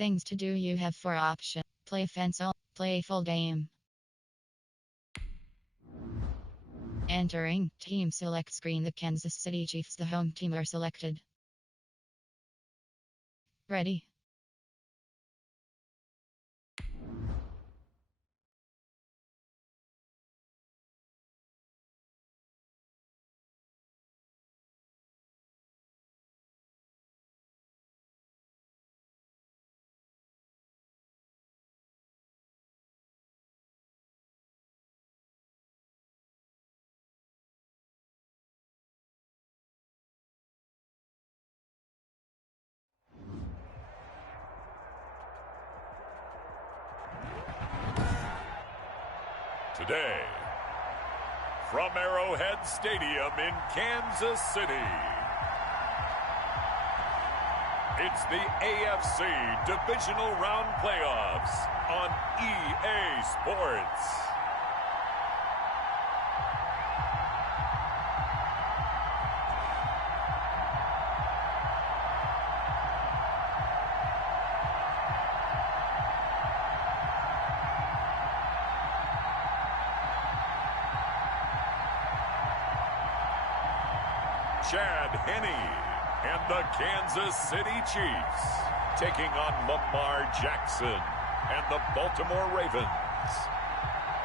Things to do: you have 4 options. Play fence, play full game. Entering team select screen. The Kansas City Chiefs, the home team, are selected. Ready. Today, from Arrowhead Stadium in Kansas City, it's the AFC Divisional Round Playoffs on EA Sports. Chad Henne and the Kansas City Chiefs taking on Lamar Jackson and the Baltimore Ravens.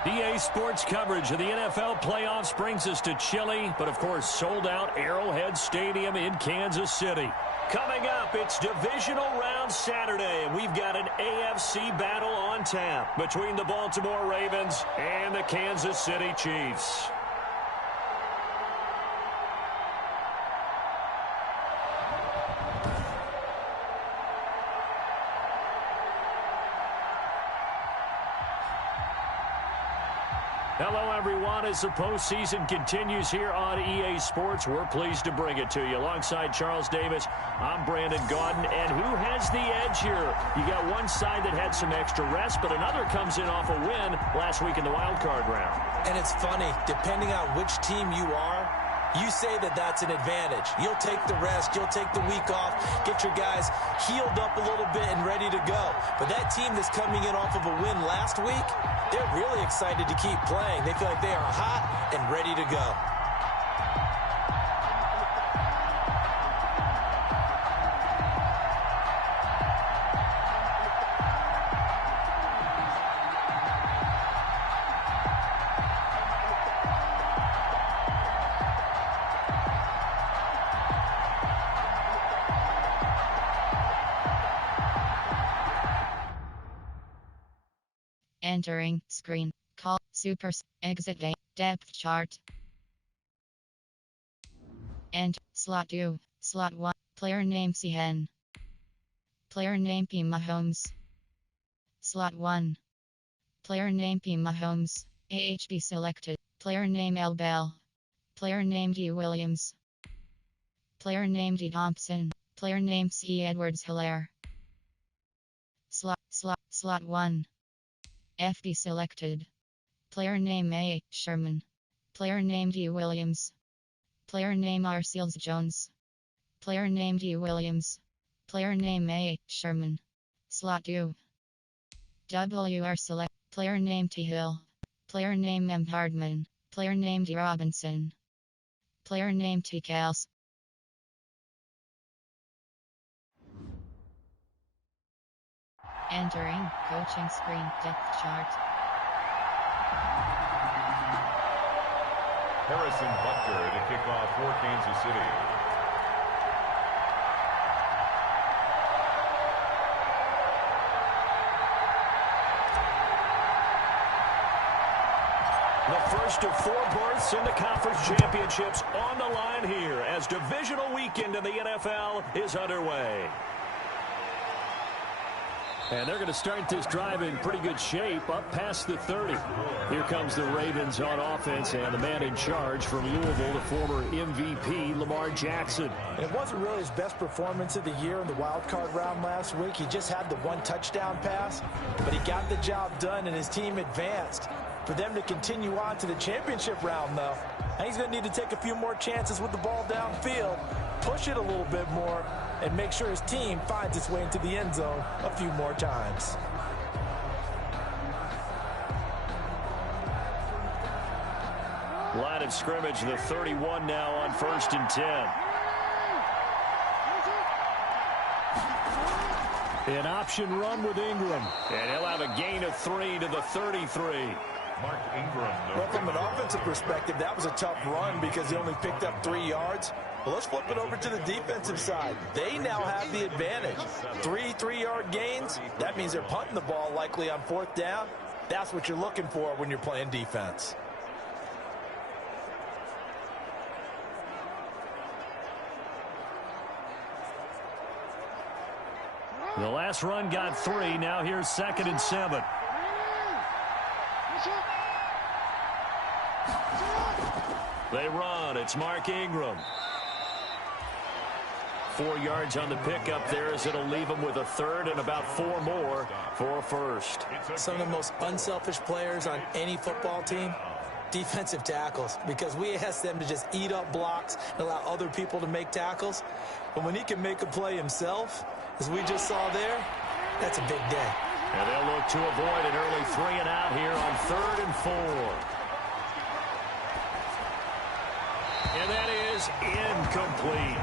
EA Sports coverage of the NFL playoffs brings us to chilly, but of course sold out Arrowhead Stadium in Kansas City. Coming up, it's Divisional Round Saturday, and we've got an AFC battle on tap between the Baltimore Ravens and the Kansas City Chiefs. Hello, everyone. As the postseason continues here on EA Sports, we're pleased to bring it to you. Alongside Charles Davis, I'm Brandon Gaudin. And who has the edge here? You got one side that had some extra rest, but another comes in off a win last week in the wild card round. And it's funny, depending on which team you are, you say that that's an advantage. You'll take the rest, you'll take the week off, get your guys healed up a little bit and ready to go. But that team that's coming in off of a win last week, they're really excited to keep playing. They feel like they are hot and ready to go. Entering screen. Call super exit day depth chart. And slot 2, slot 1. Player name CN. Player name P Mahomes. Slot 1. Player name P Mahomes. AHB selected. Player name L Bell. Player name D Williams. Player name D Thompson. Player name C Edwards Hilaire. Slot 1. FD selected. Player name A. Sherman. Player name D. Williams. Player name R. Seals Jones. Player name D. Williams. Player name A. Sherman. Slot 2. WR select. Player name T. Hill. Player name M. Hardman. Player name D. Robinson. Player name T. Kels. Entering coaching screen depth chart. Harrison Butker to kick off for Kansas City. The first of 4 berths in the conference championships on the line here as divisional weekend in the NFL is underway. And they're going to start this drive in pretty good shape, up past the 30. Here comes the Ravens on offense, and the man in charge from Louisville, the former MVP, Lamar Jackson. It wasn't really his best performance of the year in the wild card round last week. He just had the 1 touchdown pass, but he got the job done, and his team advanced. For them to continue on to the championship round, though, he's going to need to take a few more chances with the ball downfield, push it a little bit more, and make sure his team finds its way into the end zone a few more times. Line of scrimmage, the 31 now on 1st and 10. An option run with Ingram. And he'll have a gain of 3 to the 33. Mark Ingram. Well, from an offensive perspective, that was a tough run because he only picked up 3 yards. Well, let's flip it over to the defensive side. They now have the advantage. 3 3-yard gains. That means they're punting the ball likely on 4th down. That's what you're looking for when you're playing defense. The last run got 3. Now here's 2nd and 7. They run. It's Mark Ingram. 4 yards on the pickup there as it'll leave them with a 3rd and about 4 more for a 1st. Some of the most unselfish players on any football team, defensive tackles, because we ask them to just eat up blocks and allow other people to make tackles. But when he can make a play himself, as we just saw there, that's a big day. And they'll look to avoid an early 3 and out here on 3rd and 4. And that is incomplete.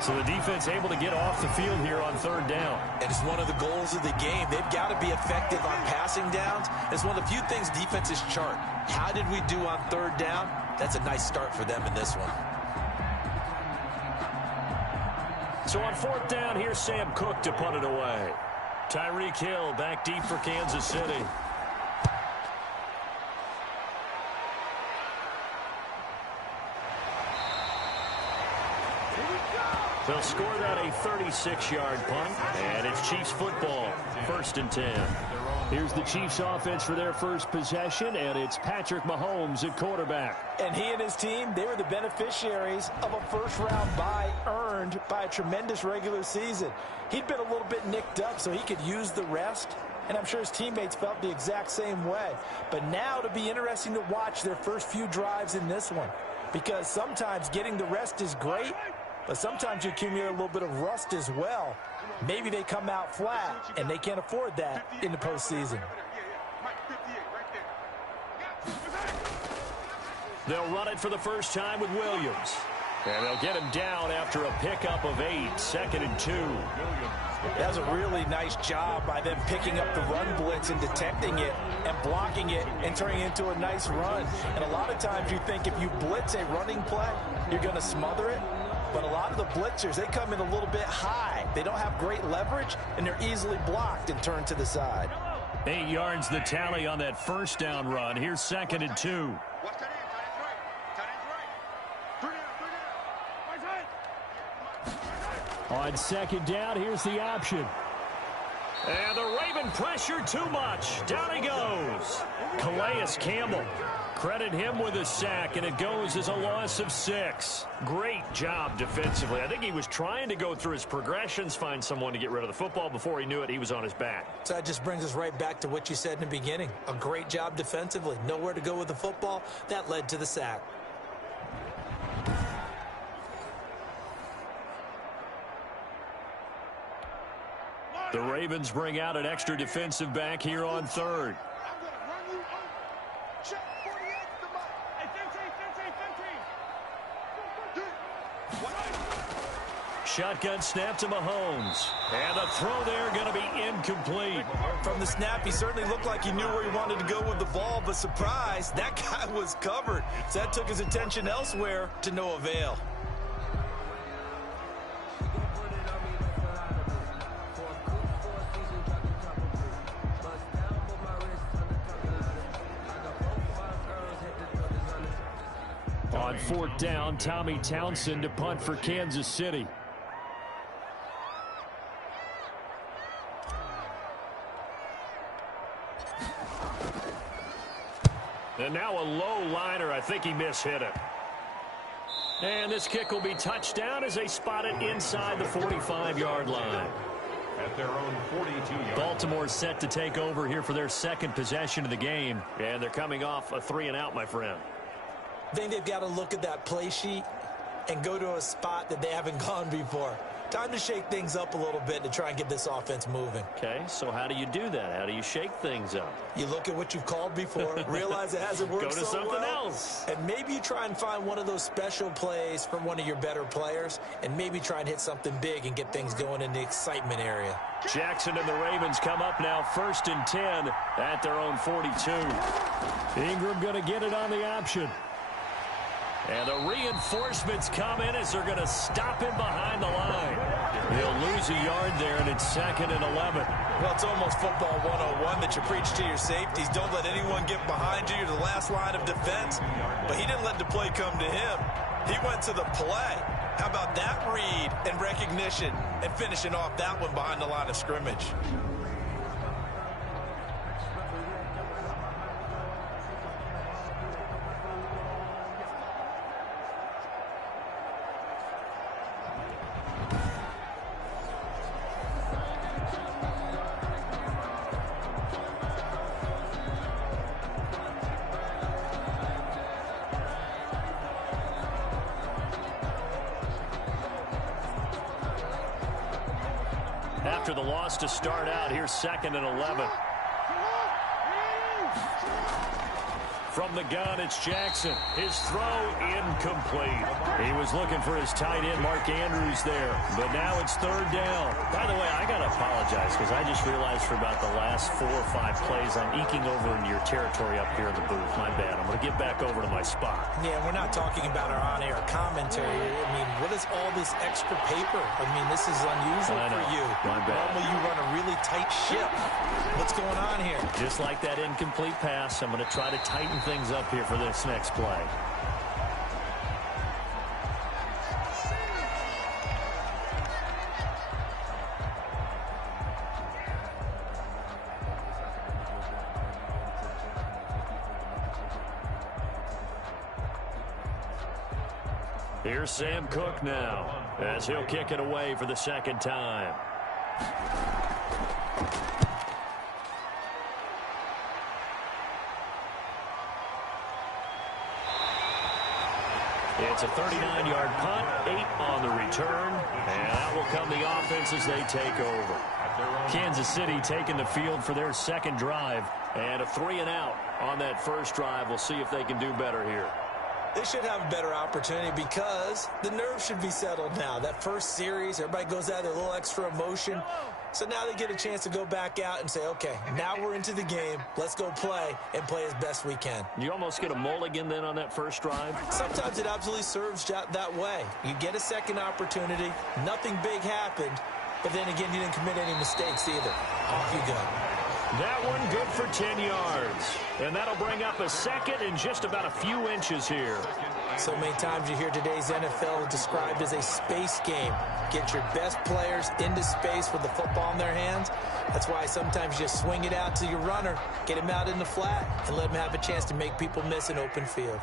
So the defense able to get off the field here on 3rd down. And it's one of the goals of the game. They've got to be effective on passing downs. It's one of the few things defenses chart. How did we do on 3rd down? That's a nice start for them in this one. So on 4th down, here's Sam Cook to punt it away. Tyreek Hill back deep for Kansas City. They'll score that a 36-yard punt, and it's Chiefs football, 1st and 10. Here's the Chiefs offense for their first possession, and it's Patrick Mahomes at quarterback. And he and his team, they were the beneficiaries of a first-round bye earned by a tremendous regular season. He'd been a little bit nicked up, so he could use the rest, and I'm sure his teammates felt the exact same way. But now it'll be interesting to watch their first few drives in this one, because sometimes getting the rest is great, but sometimes you accumulate a little bit of rust as well. Maybe they come out flat, and they can't afford that in the postseason. They'll run it for the first time with Williams. And they'll get him down after a pickup of 8, 2nd and 2. That was a really nice job by them picking up the run blitz and detecting it and blocking it and turning it into a nice run. And a lot of times you think if you blitz a running play, you're going to smother it. But a lot of the blitzers, they come in a little bit high. They don't have great leverage, and they're easily blocked and turned to the side. 8 yards the tally on that first down run. Here's 2nd and 2. On 2nd down, here's the option. And the Raven pressure too much. Down he goes. Calais Campbell. Credit him with a sack, and it goes as a loss of 6. Great job defensively. I think he was trying to go through his progressions, find someone to get rid of the football. Before he knew it, he was on his back. So that just brings us right back to what you said in the beginning. A great job defensively. Nowhere to go with the football. That led to the sack. The Ravens bring out an extra defensive back here on 3rd. Shotgun snap to Mahomes. And the throw there going to be incomplete. From the snap, he certainly looked like he knew where he wanted to go with the ball, but surprise, that guy was covered. So that took his attention elsewhere to no avail. On 4th down, Tommy Townsend to punt for Kansas City. And now a low liner. I think he mishit it. And this kick will be touchdown as they spot it inside the 45-yard line. At their own 42-yard. Baltimore set to take over here for their 2nd possession of the game. And they're coming off a 3 and out, my friend. I think they've got to look at that play sheet and go to a spot that they haven't gone before. Time to shake things up a little bit to try and get this offense moving. Okay, so how do you do that? How do you shake things up? You look at what you've called before, realize it hasn't worked so well. Go to something else. And maybe you try and find one of those special plays from one of your better players, and maybe try and hit something big and get things going in the excitement area. Jackson and the Ravens come up now 1st and 10 at their own 42. Ingram going to get it on the option. And the reinforcements come in as they're going to stop him behind the line. He'll lose a yard there, and it's 2nd and 11. Well, it's almost football 101 that you preach to your safeties. Don't let anyone get behind you. You're the last line of defense. But he didn't let the play come to him. He went to the play. How about that read and recognition and finishing off that one behind the line of scrimmage? After the loss to start out, here's 2nd and 11. From the gun, it's Jackson. His throw incomplete. He was looking for his tight end, Mark Andrews, there. But now it's 3rd down. By the way, I got to apologize because I just realized for about the last 4 or 5 plays, I'm eking over into your territory up here in the booth. My bad. I'm going to get back over to my spot. Yeah, we're not talking about our on-air commentary. I mean, what is all this extra paper? I mean, this is unusual for you. My bad. Normally you run a really tight ship. What's going on here? Just like that incomplete pass, I'm going to try to tighten things up here for this next play. Here's Sam Cook now, as he'll kick it away for the 2nd time. It's a 39-yard punt, 8 on the return, and out will come the offense as they take over. Kansas City taking the field for their 2nd drive, and a 3-and-out on that first drive. We'll see if they can do better here. They should have a better opportunity because the nerves should be settled now. That first series, everybody goes out with a little extra emotion. So now they get a chance to go back out and say, okay, now we're into the game. Let's go play and play as best we can. You almost get a mulligan then on that first drive? Sometimes it absolutely serves that way. You get a second opportunity. Nothing big happened. But then again, you didn't commit any mistakes either. Off you go. That one good for 10 yards. And that'll bring up a 2nd in just about a few inches here. So many times you hear today's NFL described as a space game. Get your best players into space with the football in their hands. That's why sometimes you just swing it out to your runner, get him out in the flat, and let him have a chance to make people miss an open field.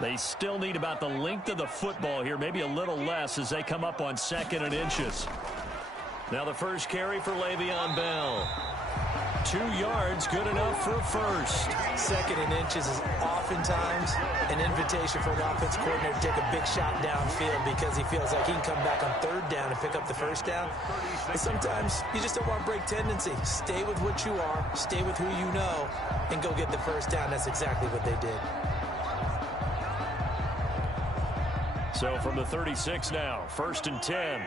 They still need about the length of the football here, maybe a little less as they come up on 2nd and inches. Now the first carry for Le'Veon Bell. 2 yards, good enough for a first. 2nd and inches is oftentimes an invitation for an offense coordinator to take a big shot downfield because he feels like he can come back on 3rd down and pick up the first down. But sometimes you just don't want to break tendency. Stay with what you are, stay with who you know, and go get the first down. That's exactly what they did. So from the 36 now, 1st and 10.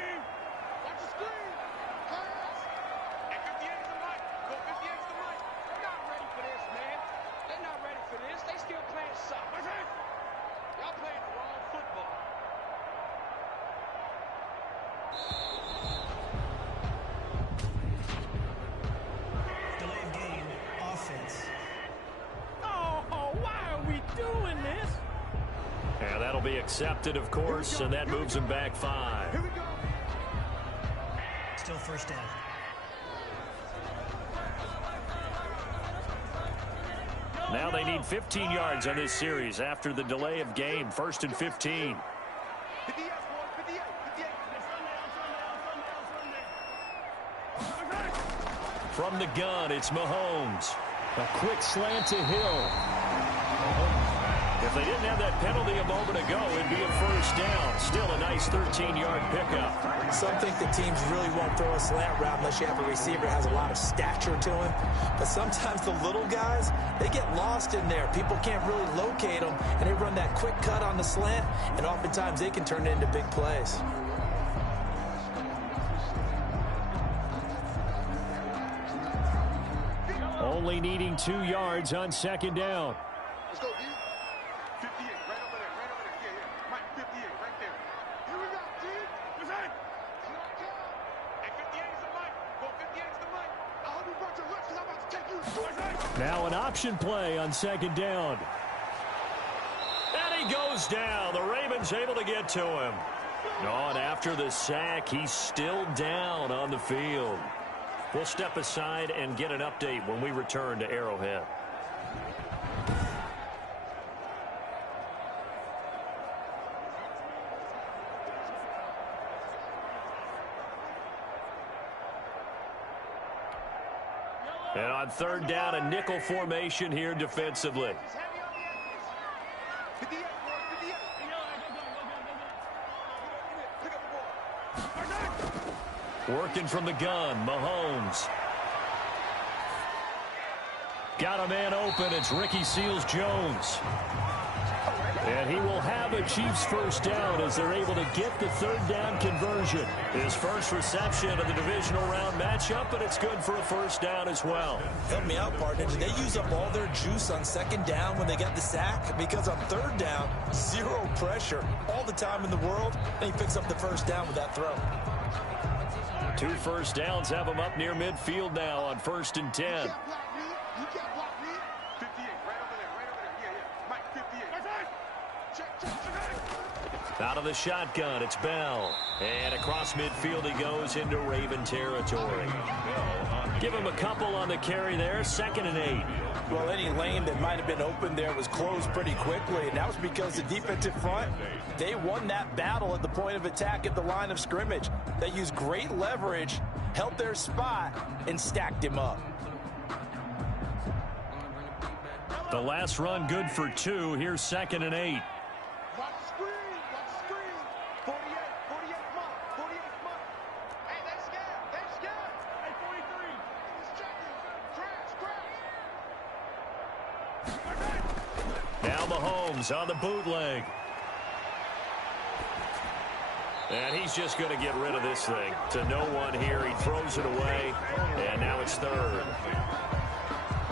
Accepted, of course, and that moves him back 5. Here we go. Still first down. Now they need 15 yards on this series after the delay of game. 1st and 15. From the gun, it's Mahomes. A quick slant to Hill. If they didn't have that penalty a moment ago, it'd be a first down. Still a nice 13-yard pickup. Some think the teams really won't throw a slant route unless you have a receiver that has a lot of stature to him. But sometimes the little guys, they get lost in there. People can't really locate them, and they run that quick cut on the slant, and oftentimes they can turn it into big plays. Only needing 2 yards on second down. Let's go, D. 58, right over there, right over there. Yeah, yeah. Mike, 58, right there. Here we go, D. What's that? Hey, 58 is the mic. Go, 58 is the mic. I hope you brought your lunch because I'm about to take you to school. Now an option play on second down. And he goes down. The Ravens able to get to him. And after the sack, he's still down on the field. We'll step aside and get an update when we return to Arrowhead. And on third down, a nickel formation here defensively. Working from the gun, Mahomes. Got a man open. It's Ricky Seals-Jones. And he will have a Chiefs first down as they're able to get the third down conversion. His first reception of the divisional round matchup, but it's good for a first down as well. Help me out, partner. Did they use up all their juice on second down when they got the sack? Because on third down, zero pressure, all the time in the world, and he picks up the first down with that throw. 2 first downs have him up near midfield now on 1st and 10. You can't block me. 58, right over there, right over there. Yeah, yeah. Mike, 58. Check. Out of the shotgun, it's Bell. And across midfield he goes into Raven territory. Give him a couple on the carry there, 2nd and 8. Well, any lane that might have been open there was closed pretty quickly, and that was because the defensive front, they won that battle at the point of attack at the line of scrimmage. They used great leverage, held their spot, and stacked him up. The last run good for 2. Here's 2nd and 8. Watch the screen. 48, come on. 48, come on. Hey, they scared. Hey, 43. He's checking. Crash. Now Mahomes on the bootleg. And he's just going to get rid of this thing. To no one here. He throws it away. And now it's 3rd.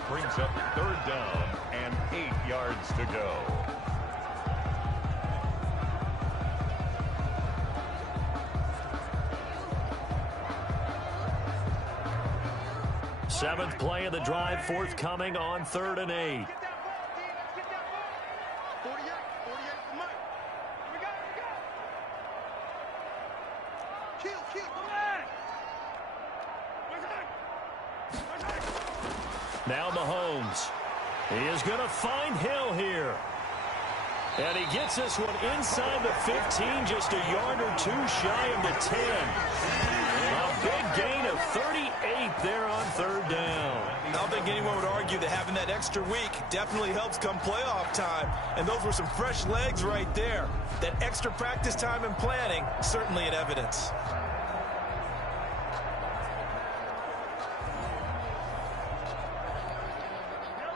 Brings up 3rd down and 8 yards to go. Seventh play of the drive forthcoming on 3rd and 8. 48, come on. Here we go. Kill, come on. Now Mahomes. He is going to find Hill here. And he gets this one inside the 15, just a yard or 2 shy of the 10. A big gain of 38 there on 3rd down. I don't think anyone would argue that having that extra week definitely helps come playoff time. And those were some fresh legs right there. That extra practice time and planning, certainly in evidence.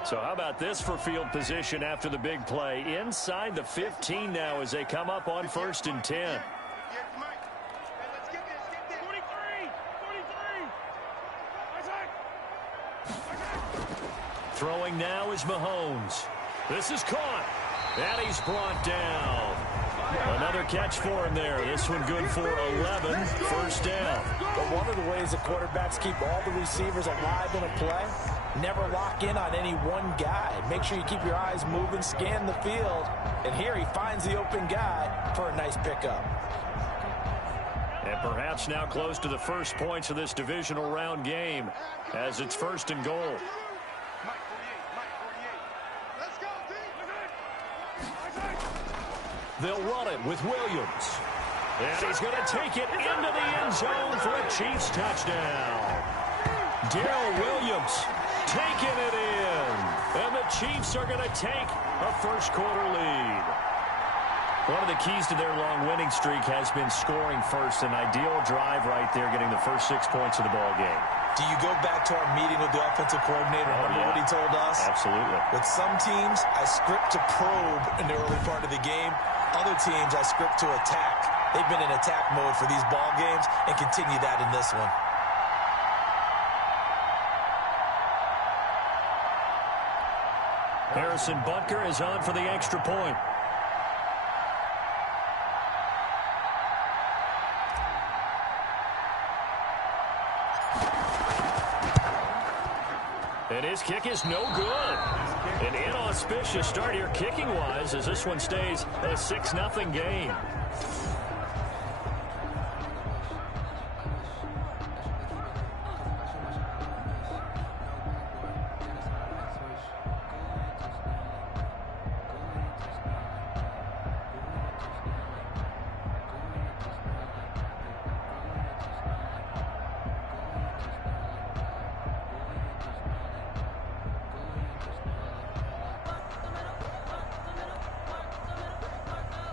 So how about this for field position after the big play? Inside the 15 now as they come up on 1st and 10. Yes, Mike. Hey, let's get this. 43. Throwing now is Mahomes. This is caught. And he's brought down. Another catch for him there. This one good for 11. First down. But one of the ways that quarterbacks keep all the receivers alive in a play, never lock in on any one guy. Make sure you keep your eyes moving, scan the field. And here he finds the open guy for a nice pickup. And perhaps now close to the first points of this divisional round game as it's 1st and goal. Mike 48. Let's go, D. They'll run it with Williams. And he's going to take it into the end zone for a Chiefs touchdown. Darrell Williams taking it in. And the Chiefs are going to take a first-quarter lead. One of the keys to their long winning streak has been scoring first. An ideal drive right there, getting the first 6 points of the ball game. Do you go back to our meeting with the offensive coordinator? Remember what he told us? Absolutely. With some teams, I script to probe in the early part of the game. Other teams, I script to attack. They've been in attack mode for these ball games and continue that in this one. Harrison Butker is on for the extra point. And his kick is no good. An inauspicious start here kicking-wise as this one stays a 6-0 game.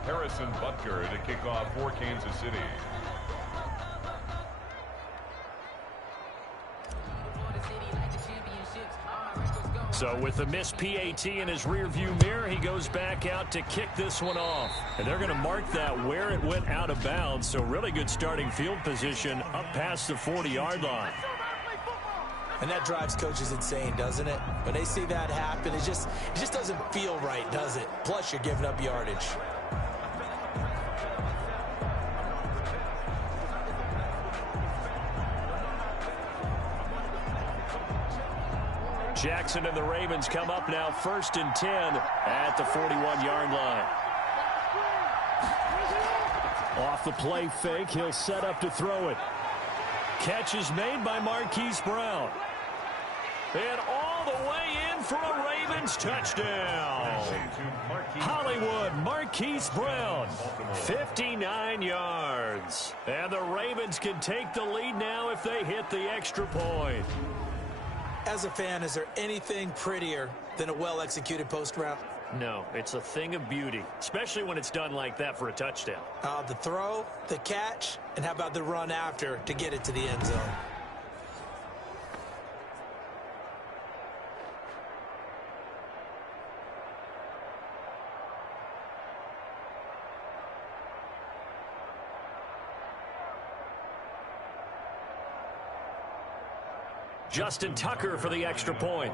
Harrison Butker to kick off for Kansas City. So with the missed PAT in his rearview mirror, he goes back out to kick this one off. And they're going to mark that where it went out of bounds. So really good starting field position up past the 40-yard line. And that drives coaches insane, doesn't it? When they see that happen, it just doesn't feel right, does it? Plus, you're giving up yardage. Jackson and the Ravens come up now 1st and 10 at the 41-yard line. Off the play fake, he'll set up to throw it. Catch is made by Marquise Brown. And all the way in for a Ravens touchdown. Hollywood, Marquise Brown, 59 yards. And the Ravens can take the lead now if they hit the extra point. As a fan, is there anything prettier than a well-executed post route? No, it's a thing of beauty, especially when it's done like that for a touchdown. The throw, the catch, and how about the run after to get it to the end zone? Justin Tucker for the extra point.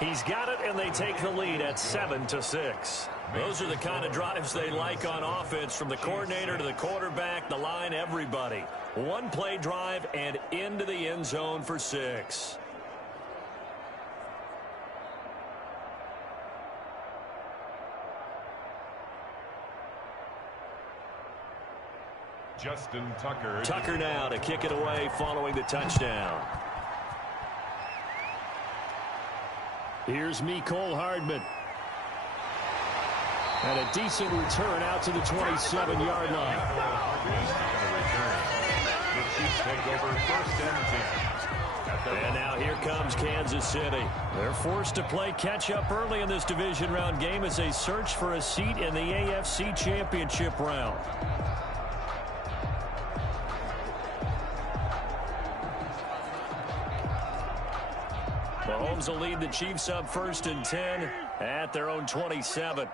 He's got it, and they take the lead at 7-6. Those are the kind of drives they like on offense, from the coordinator to the quarterback, the line, everybody. One-play drive and into the end zone for 6. Justin Tucker. Tucker now to kick it away following the touchdown. Here's Mecole Hardman. And a decent return out to the 27-yard line. The Chiefs take over 1st and 10. And now here comes Kansas City. They're forced to play catch-up early in this division round game as they search for a seat in the AFC Championship round. Mahomes will lead the Chiefs up 1st and 10 at their own 27.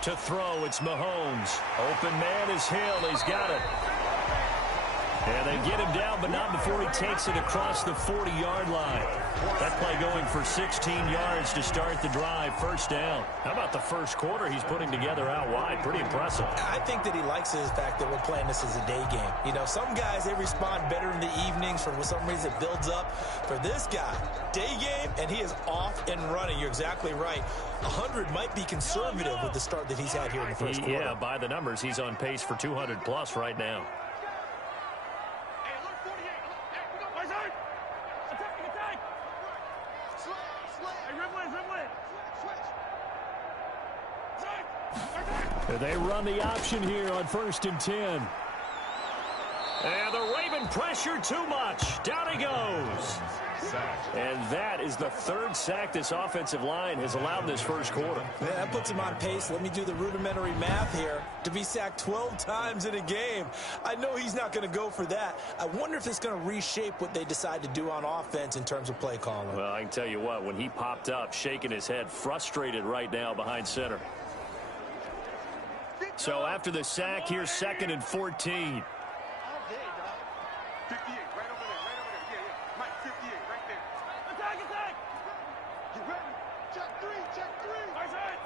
To throw, it's Mahomes. Open man is Hill. He's got it. And they get him down, but not before he takes it across the 40-yard line. That play going for 16 yards to start the drive. 1st down. How about the first quarter he's putting together out wide? Pretty impressive. I think that he likes the fact that we're playing this as a day game. You know, some guys, they respond better in the evenings. For some reason, it builds up. For this guy, day game, and he is off and running. You're exactly right. 100 might be conservative with the start that he's had here in the first quarter. Yeah, by the numbers, he's on pace for 200+ right now. They run the option here on 1st and 10. And the Raven pressure too much. Down he goes. And that is the 3rd sack this offensive line has allowed this first quarter. Yeah, that puts him on pace. Let me do the rudimentary math here. To be sacked 12 times in a game, I know he's not going to go for that. I wonder if it's going to reshape what they decide to do on offense in terms of play calling. Well, I can tell you what, when he popped up, shaking his head, frustrated right now behind center. So after the sack, here's 2nd and 14. 58, right over there, right over there. Yeah, yeah. Mike, 58, right there. Attack, attack! You ready? Check 3, check 3. Right side.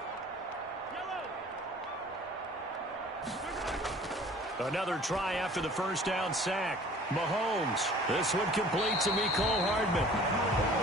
Yellow. Another try after the first down sack. Mahomes. This one complete to Mecole Hardman.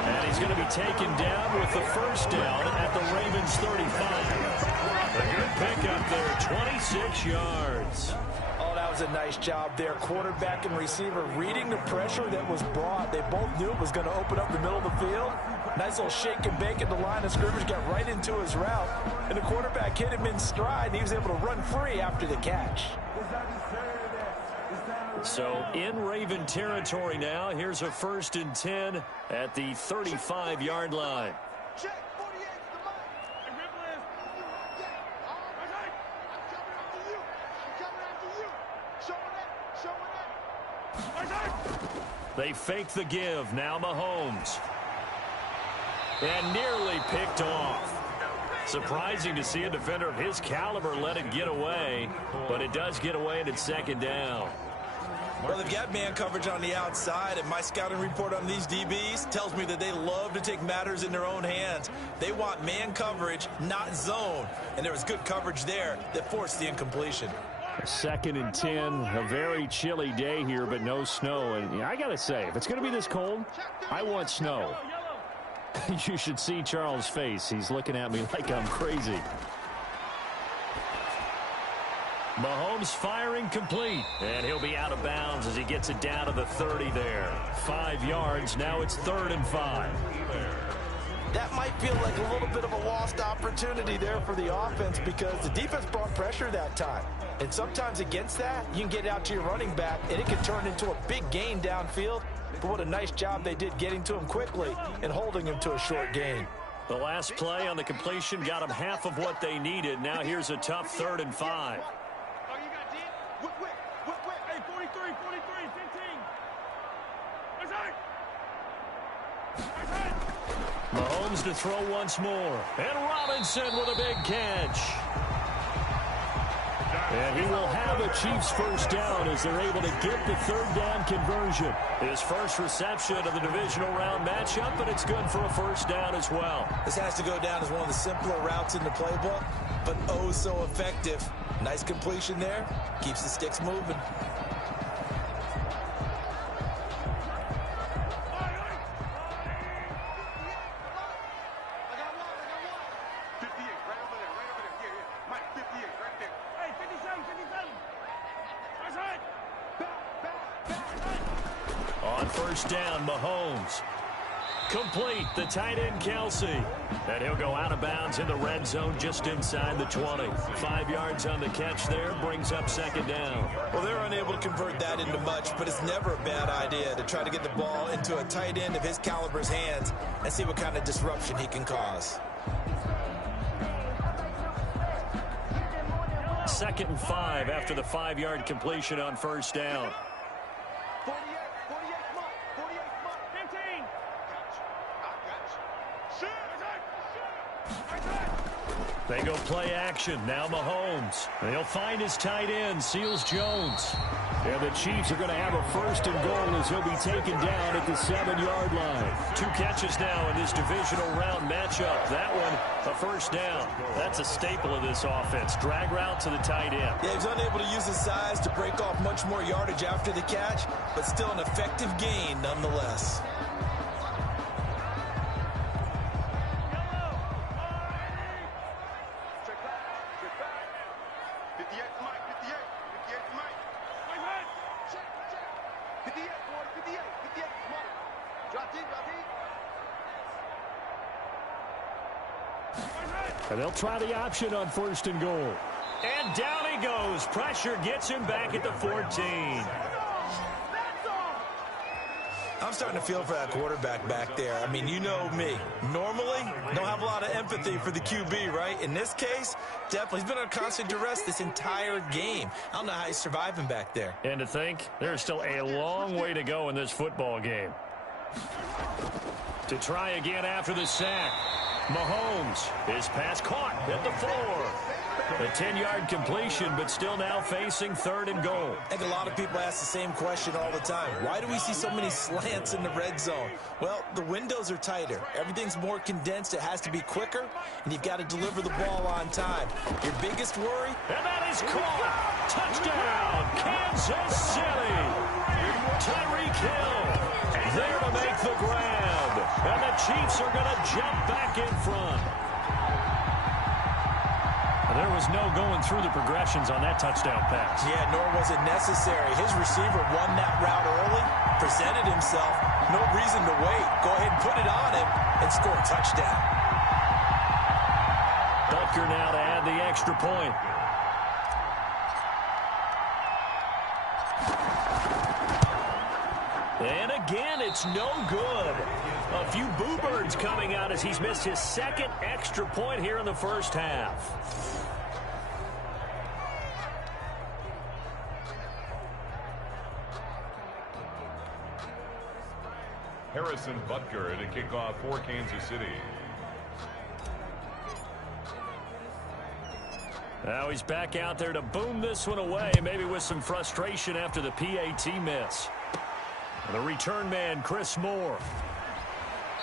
And he's going to be taken down with the first down at the Ravens 35. A good pickup there, 26 yards. Oh, that was a nice job there. Quarterback and receiver reading the pressure that was brought. They both knew it was going to open up the middle of the field. Nice little shake and bake at the line of scrimmage, got right into his route. And the quarterback hit him in stride, and he was able to run free after the catch. So in Raven territory now, here's a 1st and 10 at the 35-yard line. Check 48 is the mark. Hey, Ripple is. Right side. I'm coming after you. I'm coming after you. Showing it. Showing it. Right side. They fake the give. Now Mahomes. And nearly picked off. Surprising to see a defender of his caliber let it get away, but it does get away and it's 2nd down. Well, they've got man coverage on the outside, and my scouting report on these DBs tells me that they love to take matters in their own hands. They want man coverage, not zone. And there was good coverage there that forced the incompletion. 2nd and 10, a very chilly day here, but no snow. And I got to say, if it's going to be this cold, I want snow. You should see Charles' face. He's looking at me like I'm crazy. Mahomes firing complete, and he'll be out of bounds as he gets it down to the 30 there. 5 yards, now it's 3rd and 5. That might feel like a little bit of a lost opportunity there for the offense because the defense brought pressure that time. And sometimes against that, you can get out to your running back, and it can turn into a big gain downfield. But what a nice job they did getting to him quickly and holding him to a short gain. The last play on the completion got them half of what they needed. Now here's a tough 3rd and 5. Hey, 43, 43, 15. Mahomes to throw once more. And Robinson with a big catch. And he will have a Chiefs first down as they're able to get the 3rd down conversion. His first reception of the divisional round matchup, but it's good for a first down as well. This has to go down as one of the simpler routes in the playbook, but oh so effective. Nice completion there. Keeps the sticks moving. On first down, Mahomes. Complete, the tight end, Kelsey. And he'll go out of bounds in the red zone just inside the 20. 5 yards on the catch there, brings up 2nd down. Well, they're unable to convert that into much, but it's never a bad idea to try to get the ball into a tight end of his caliber's hands and see what kind of disruption he can cause. 2nd and 5 after the 5-yard completion on first down. 48, mark, 15. They go play action. Now Mahomes. They'll find his tight end, Seals Jones. And the Chiefs are going to have a 1st and goal as he'll be taken down at the 7-yard line. 2 catches now in this divisional round matchup. That one, a first down. That's a staple of this offense. Drag route to the tight end. Yeah, he was unable to use his size to break off much more yardage after the catch, but still an effective gain nonetheless. And they'll try the option on 1st and goal. And down he goes. Pressure gets him back at the 14. I'm starting to feel for that quarterback back there. I mean, you know me. Normally, don't have a lot of empathy for the QB, right? In this case, definitely. He's been under constant duress this entire game. I don't know how he's surviving back there. And to think, there's still a long way to go in this football game. To try again after the sack. Mahomes, his pass caught at the 4. A 10-yard completion, but still now facing 3rd and goal. I think a lot of people ask the same question all the time. Why do we see so many slants in the red zone? Well, the windows are tighter. Everything's more condensed. It has to be quicker, and you've got to deliver the ball on time. Your biggest worry? And that is caught. Touchdown, Kansas City. Tyreek Hill there to make the grab. And the Chiefs are going to jump back in front. There was no going through the progressions on that touchdown pass. Yeah, nor was it necessary. His receiver won that route early, presented himself. No reason to wait. Go ahead and put it on him and score a touchdown. Butker now to add the extra point. And again, it's no good. A few boo birds coming out as he's missed his 2nd extra point here in the first half. Harrison Butker to kick off for Kansas City. Now he's back out there to boom this one away, maybe with some frustration after the PAT miss. The return man, Chris Moore.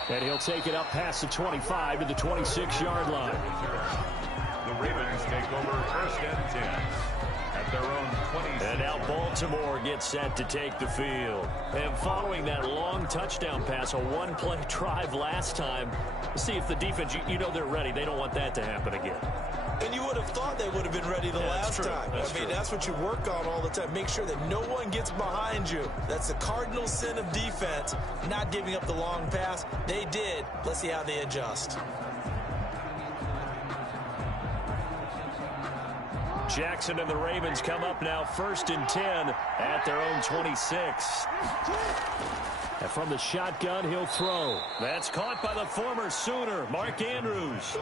And he'll take it up past the 25 to the 26-yard line. The Ravens take over 1st and 10 at their own 20. And now Baltimore gets set to take the field. And following that long touchdown pass, a one-play drive last time, see if the defense, you know they're ready. They don't want that to happen again. And you would have thought they would have been ready the last time. I mean, that's what you work on all the time. Make sure that no one gets behind you. That's the cardinal sin of defense, not giving up the long pass. They did. Let's see how they adjust. Jackson and the Ravens come up now 1st and 10 at their own 26. And from the shotgun, he'll throw. That's caught by the former Sooner, Mark Andrews.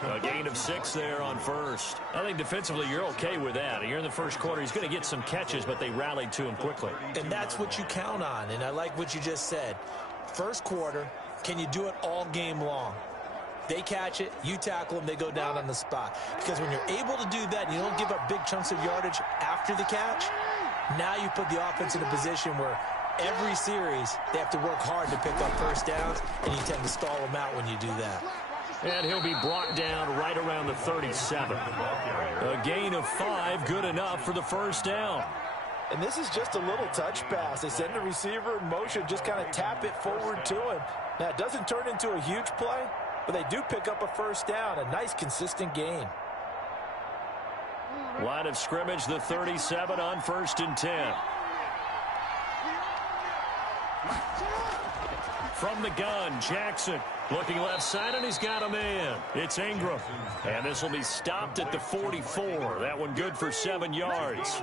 A gain of 6 there on 1st. I think defensively you're okay with that. You're in the first quarter. He's going to get some catches, but they rallied to him quickly. And that's what you count on, and I like what you just said. First quarter, can you do it all game long? They catch it, you tackle them, they go down on the spot. Because when you're able to do that and you don't give up big chunks of yardage after the catch, now you put the offense in a position where every series they have to work hard to pick up first downs, and you tend to stall them out when you do that. And he'll be brought down right around the 37. A gain of 5, good enough for the first down. And this is just a little touch pass. They send the receiver in motion, just kind of tap it forward to him. Now, it doesn't turn into a huge play, but they do pick up a first down. A nice, consistent gain. Line of scrimmage, the 37 on 1st and 10. From the gun, Jackson looking left side, and he's got a man. It's Ingram. And this will be stopped at the 44. That one good for 7 yards.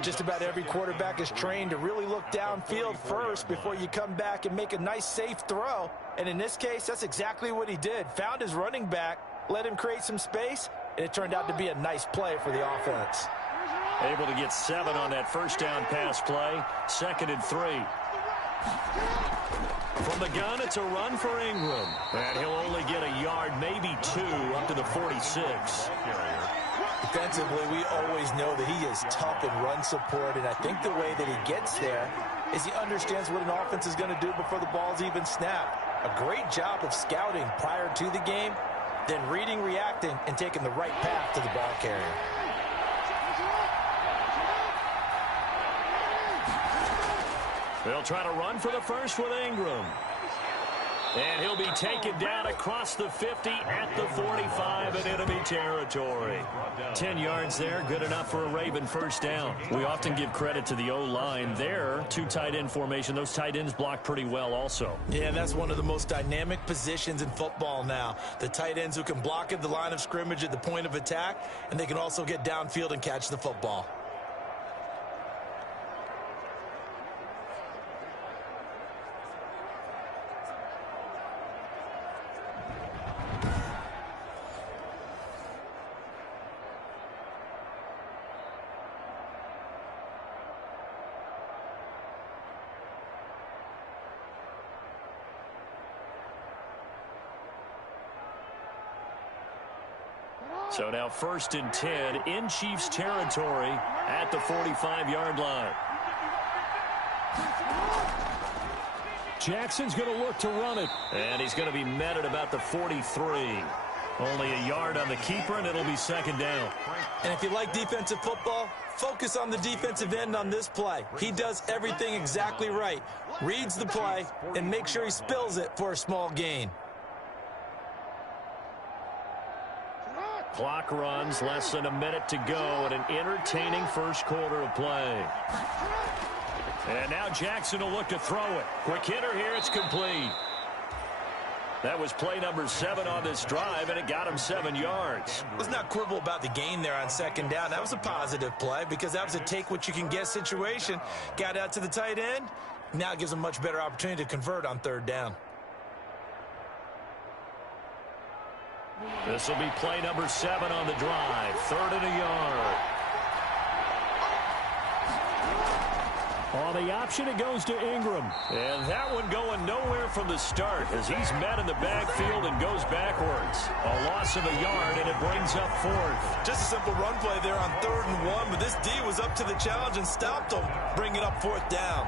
Just about every quarterback is trained to really look downfield first before you come back and make a nice, safe throw. And in this case, that's exactly what he did. Found his running back, let him create some space, and it turned out to be a nice play for the offense. Able to get 7 on that first down pass play. 2nd and 3. From the gun, it's a run for Ingram. And he'll only get a yard, maybe 2, up to the 46. Defensively, we always know that he is tough in run support, and I think the way that he gets there is he understands what an offense is going to do before the ball's even snapped. A great job of scouting prior to the game, then reading, reacting, and taking the right path to the ball carrier. They'll try to run for the first with Ingram. And he'll be taken down across the 50 at the 45 in enemy territory. 10 yards there, good enough for a Raven first down. We often give credit to the O-line there. Two tight end formation. Those tight ends block pretty well also. Yeah, that's one of the most dynamic positions in football now. The tight ends who can block at the line of scrimmage at the point of attack, and they can also get downfield and catch the football. So now 1st and 10 in Chiefs territory at the 45-yard line. Jackson's going to look to run it. And he's going to be met at about the 43. Only a yard on the keeper, and it'll be 2nd down. And if you like defensive football, focus on the defensive end on this play. He does everything exactly right. Reads the play and makes sure he spills it for a small gain. Clock runs, less than a minute to go, and an entertaining first quarter of play. And now Jackson will look to throw it. Quick hitter here, it's complete. That was play number 7 on this drive, and it got him 7 yards. Let's not quibble about the gain there on 2nd down. That was a positive play because that was a take-what-you-can-get situation. Got out to the tight end. Now it gives him a much better opportunity to convert on 3rd down. This will be play number 7 on the drive. 3rd and a yard. On the option, it goes to Ingram. And that one going nowhere from the start as he's met in the backfield and goes backwards. A loss of a yard, and it brings up 4th. Just a simple run play there on 3rd and 1, but this D was up to the challenge and stopped him, bringing up 4th down.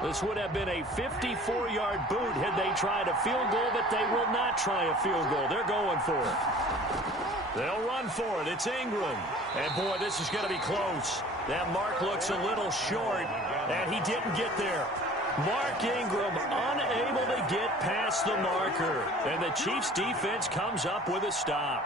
This would have been a 54-yard boot had they tried a field goal, but they will not try a field goal. They're going for it. They'll run for it. It's Ingram. And, boy, this is going to be close. That mark looks a little short, and he didn't get there. Mark Ingram unable to get past the marker. And the Chiefs' defense comes up with a stop.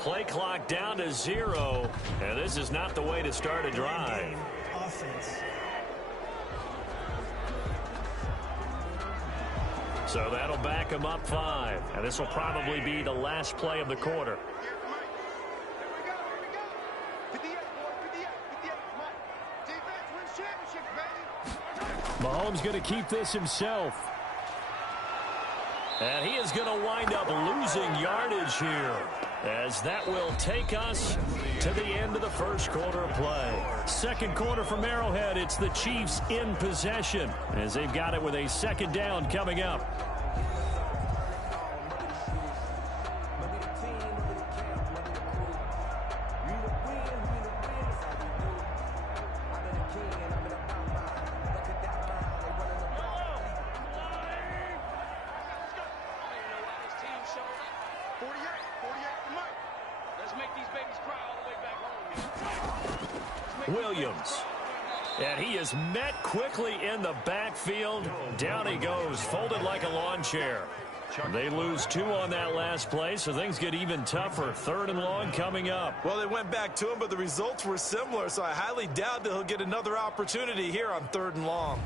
Play clock down to 0, and this is not the way to start a drive. So that'll back him up 5, and this will probably be the last play of the quarter. Mahomes going to keep this himself. And he is going to wind up losing yardage here, as that will take us to the end of the first quarter of play. Second quarter from Arrowhead. It's the Chiefs in possession as they've got it with a 2nd down coming up. Williams. And he is met quickly in the backfield. Down he goes, folded like a lawn chair. They lose 2 on that last play, so things get even tougher. 3rd and long coming up. Well, they went back to him, but the results were similar, so I highly doubt that he'll get another opportunity here on 3rd and long.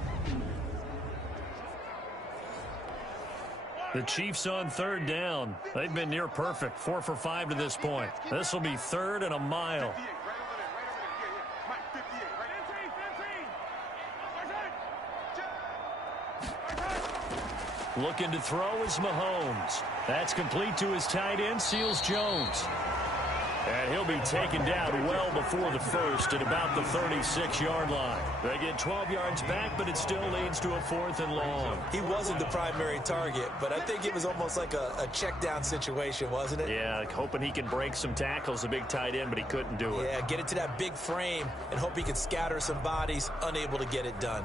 The Chiefs on third down. They've been near perfect, 4 for 5 to this point. This will be third and a mile. 58, right over there, right over there. Yeah, yeah. Mike, 58, right? 15. Looking to throw is Mahomes. That's complete to his tight end, Seals Jones. And he'll be taken down well before the first at about the 36-yard line. They get 12 yards back, but it still leads to a 4th and long. He wasn't the primary target, but I think it was almost like a check down situation, wasn't it? Yeah, hoping he can break some tackles, a big tight end, but he couldn't do it. Yeah, get it to that big frame and hope he can scatter some bodies, unable to get it done.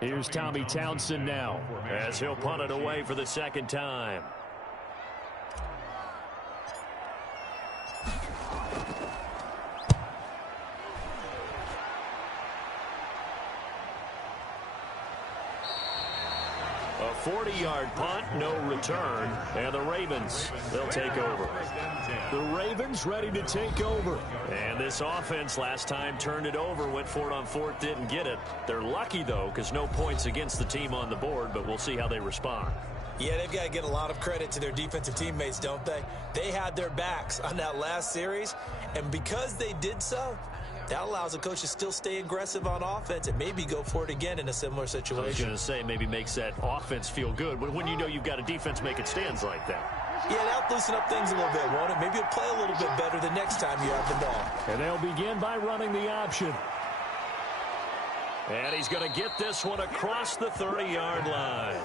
Here's Tommy Townsend now as he'll punt it away for the second time. A 40-yard punt, no return, and the Ravens, they'll take over. The Ravens ready to take over. And this offense last time turned it over, went for it on 4th, didn't get it. They're lucky, though, because no points against the team on the board, but we'll see how they respond. Yeah, they've got to get a lot of credit to their defensive teammates, don't they? They had their backs on that last series, and because they did so, that allows the coach to still stay aggressive on offense and maybe go for it again in a similar situation. I was going to say maybe makes that offense feel good, but when you know you've got a defense making stands like that. Yeah, that'll loosen up things a little bit, won't it? Maybe you'll play a little bit better the next time you have the ball. And they'll begin by running the option. And he's going to get this one across the 30-yard line.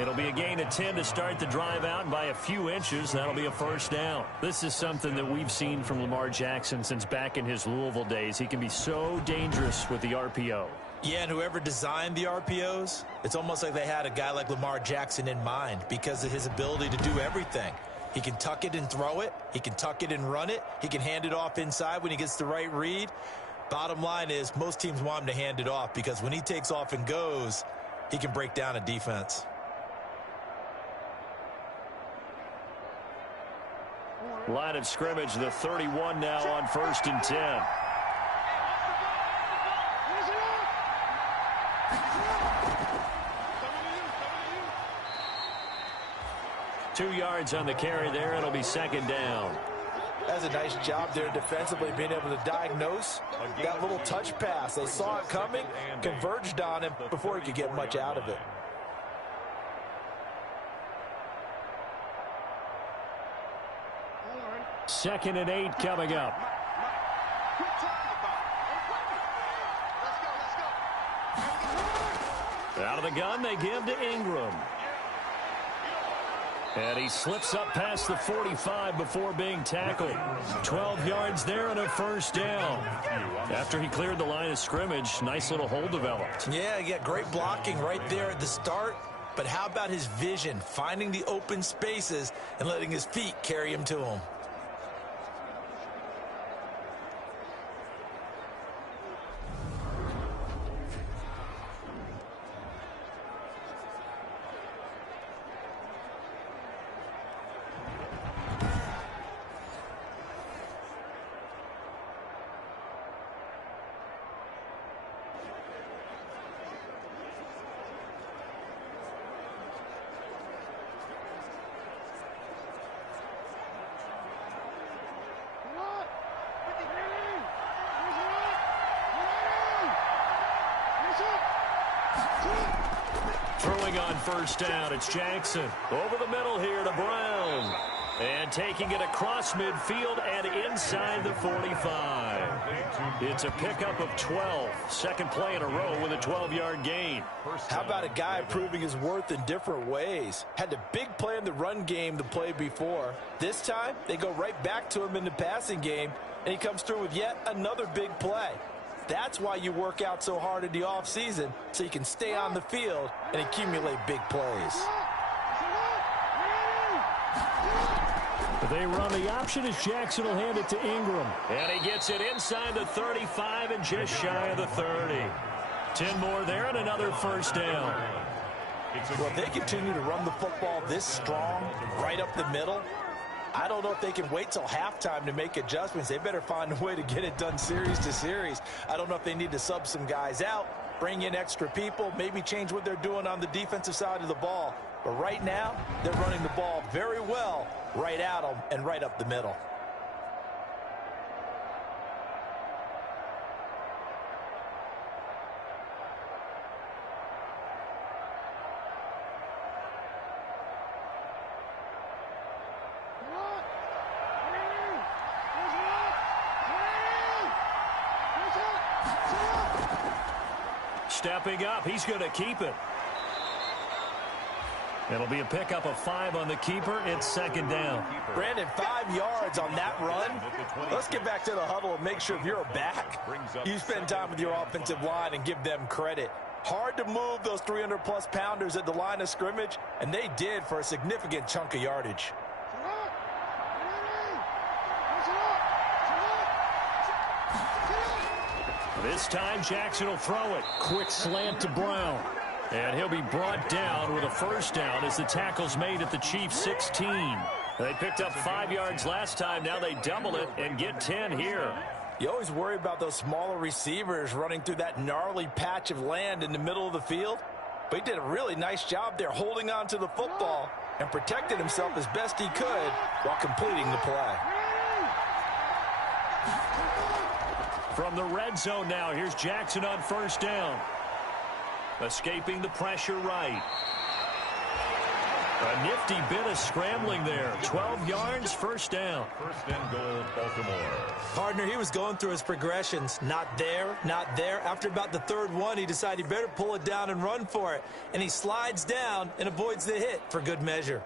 It'll be a gain of 10 to start the drive out, and by a few inches, that'll be a first down. This is something that we've seen from Lamar Jackson since back in his Louisville days. He can be so dangerous with the RPO. Yeah, and whoever designed the RPOs, it's almost like they had a guy like Lamar Jackson in mind because of his ability to do everything. He can tuck it and throw it. He can tuck it and run it. He can hand it off inside when he gets the right read. Bottom line is most teams want him to hand it off because when he takes off and goes, he can break down a defense. Line of scrimmage, the 31 now on 1st and 10. Two yards on the carry there. It'll be second down. That's a nice job there defensively, being able to diagnose that little touch pass. They saw it coming, converged on him before he could get much out of it. Second and 8 coming up. Out of the gun, they give to Ingram. And he slips up past the 45 before being tackled. 12 yards there and a first down. After he cleared the line of scrimmage, nice little hole developed. Yeah, he got great blocking right there at the start. But how about his vision, finding the open spaces and letting his feet carry him to him? Throwing on first down, it's Jackson. Over the middle here to Brown. And taking it across midfield and inside the 45. It's a pickup of 12. Second play in a row with a 12-yard gain. How about a guy proving his worth in different ways? Had a big play in the run game the play before. This time, they go right back to him in the passing game, and he comes through with yet another big play. That's why you work out so hard in the offseason, so you can stay on the field and accumulate big plays. The They run the option as Jackson will hand it to Ingram. And he gets it inside the 35 and just shy of the 30. 10 more there and another first down. Well, if they continue to run the football this strong, right up the middle, I don't know if they can wait till halftime to make adjustments. They better find a way to get it done series to series. I don't know if they need to sub some guys out, bring in extra people, maybe change what they're doing on the defensive side of the ball. But right now, they're running the ball very well right at them and right up the middle. Stepping up, he's going to keep it. It'll be a pickup of 5 on the keeper. It's second down. Brandon, 5 yards on that run. Let's get back to the huddle and make sure if you're a back, you spend time with your offensive line and give them credit. Hard to move those 300-plus pounders at the line of scrimmage, and they did for a significant chunk of yardage. This time, Jackson will throw it. Quick slant to Brown. And he'll be brought down with a first down as the tackle's made at the Chiefs' 16. They picked up 5 yards last time. Now they double it and get 10 here. You always worry about those smaller receivers running through that gnarly patch of land in the middle of the field. But he did a really nice job there holding on to the football and protected himself as best he could while completing the play. From the red zone now, here's Jackson on first down. Escaping the pressure right. A nifty bit of scrambling there. 12 yards, first down. First and goal, Baltimore. Partner, he was going through his progressions. Not there, not there. After about the third one, he decided he better pull it down and run for it. And he slides down and avoids the hit for good measure.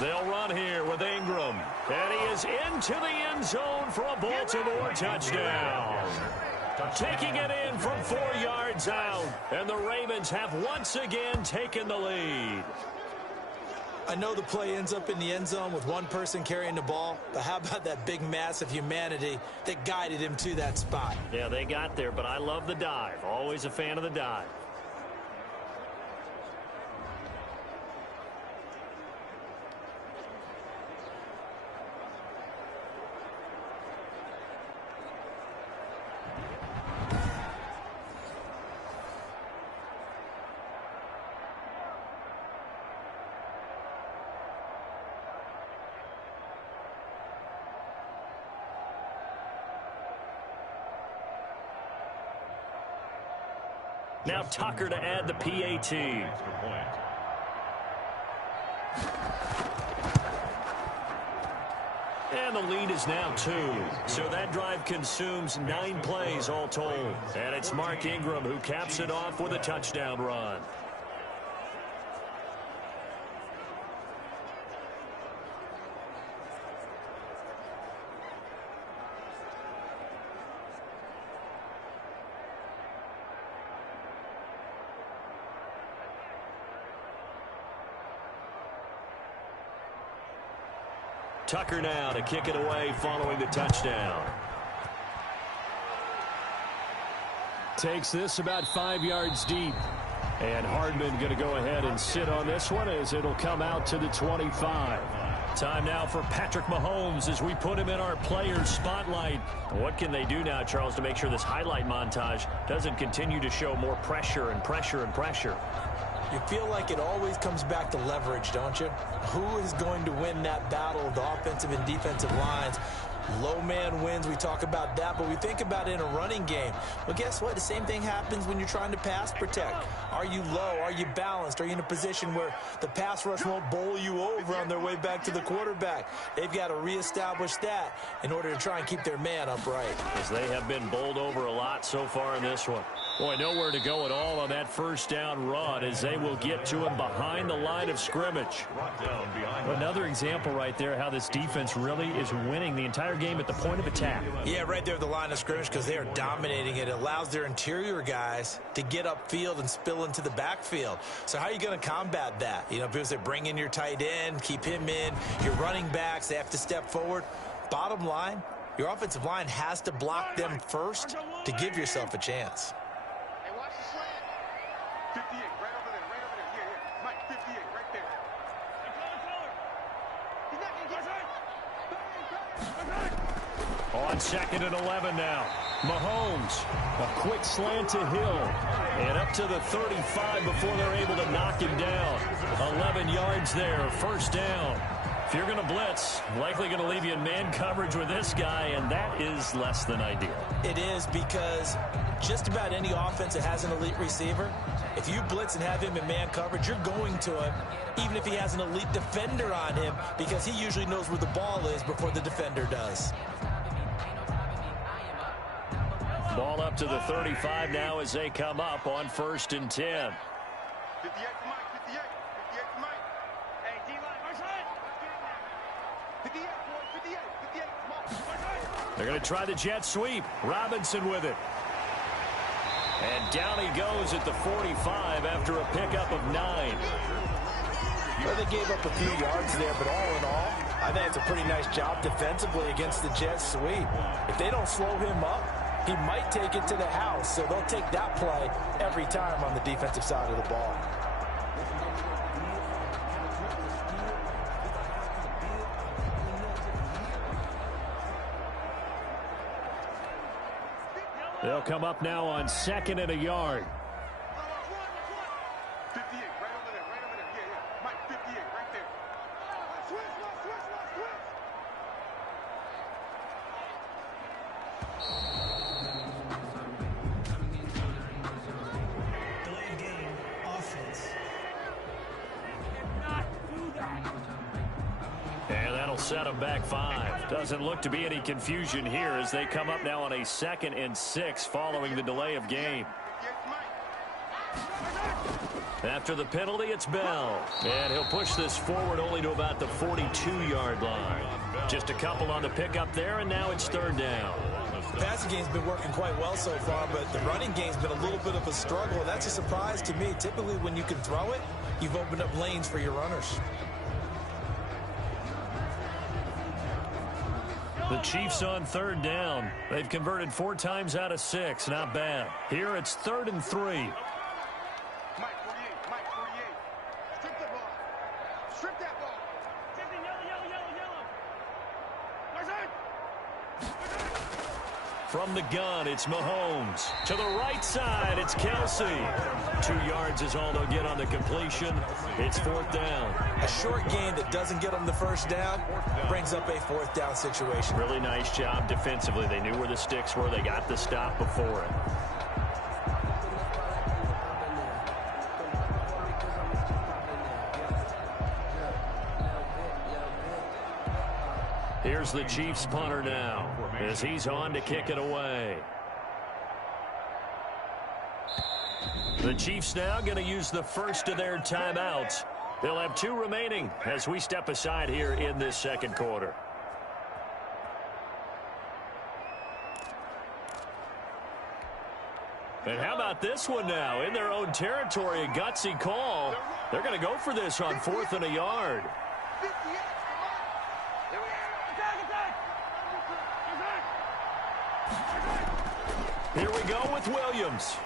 They'll run here with Ingram. And he is into the end zone for a Baltimore touchdown. Taking it in from 4 yards out. And the Ravens have once again taken the lead. I know the play ends up in the end zone with one person carrying the ball, but how about that big mass of humanity that guided him to that spot? Yeah, they got there, but I love the dive. Always a fan of the dive. Now Tucker to add the PAT. And the lead is now 2. So that drive consumes 9 plays all told. And it's Mark Ingram who caps it off with a touchdown run. Tucker now to kick it away following the touchdown. Takes this about 5 yards deep. And Hardman going to go ahead and sit on this one as it'll come out to the 25. Time now for Patrick Mahomes as we put him in our player spotlight. What can they do now, Charles, to make sure this highlight montage doesn't continue to show more pressure and pressure and pressure? You feel like it always comes back to leverage, don't you? Who is going to win that battle of the offensive and defensive lines? Low man wins. We talk about that, but we think about it in a running game. Well, guess what? The same thing happens when you're trying to pass protect. Are you low? Are you balanced? Are you in a position where the pass rush won't bowl you over on their way back to the quarterback? They've got to reestablish that in order to try and keep their man upright. As they have been bowled over a lot so far in this one. Boy, nowhere to go at all on that first down run as they will get to him behind the line of scrimmage. Another example right there how this defense really is winning the entire game at the point of attack. Yeah, right there at the line of scrimmage because they are dominating it. It allows their interior guys to get upfield and spill into the backfield. So how are you going to combat that? You know, because they bring in your tight end, keep him in. Your running backs, they have to step forward. Bottom line, your offensive line has to block them first to give yourself a chance. 58, right over there, right over there. Yeah. Mike, 58, right there. He's not going to get On 2nd and 11 now. Mahomes, a quick slant to Hill. And up to the 35 before they're able to knock him down. 11 yards there, first down. If you're going to blitz, likely going to leave you in man coverage with this guy, and that is less than ideal. It is because just about any offense that has an elite receiver, if you blitz and have him in man coverage, you're going to him, even if he has an elite defender on him, because he usually knows where the ball is before the defender does. Ball up to the 35 now as they come up on 1st and 10. 58 for Mike, 58. 58 for Mike. Hey, D-line, my side. 58, boy, 58. 58, come on. They're going to try the jet sweep. Robinson with it. And down he goes at the 45 after a pickup of 9. Well, they gave up a few yards there, but all in all, I think it's a pretty nice job defensively against the jet sweep. If they don't slow him up, he might take it to the house, so they'll take that play every time on the defensive side of the ball. They'll come up now on 2nd and a yard. 58, right over there, right over there. Yeah. Mike, 58, right there. Switch. Delayed game, offense. And that'll set them back 5. Doesn't look to be any confusion here as they come up now on a 2nd and 6 following the delay of game. After the penalty, it's Bell. And he'll push this forward only to about the 42-yard line. Just a couple on the pickup there, and now it's 3rd down. The passing game's been working quite well so far, but the running game's been a little bit of a struggle. That's a surprise to me. Typically, when you can throw it, you've opened up lanes for your runners. The Chiefs on 3rd down. They've converted 4 times out of 6. Not bad. Here it's 3rd and 3. Mike, 48, Mike, 48. Strip the ball. Strip that ball. Yellow. Where's that? From the gun, it's Mahomes. To the right side, it's Kelsey. 2 yards is all they'll get on the completion. It's 4th down. A short gain that doesn't get them the first down brings up a 4th down situation. Really nice job defensively. They knew where the sticks were. They got the stop before it. Here's the Chiefs punter now as he's on to kick it away. The Chiefs now going to use the first of their timeouts. They'll have 2 remaining as we step aside here in this 2nd quarter. And how about this one now? In their own territory, a gutsy call. They're going to go for this on 4th and a yard. 58. Here we go with Williams.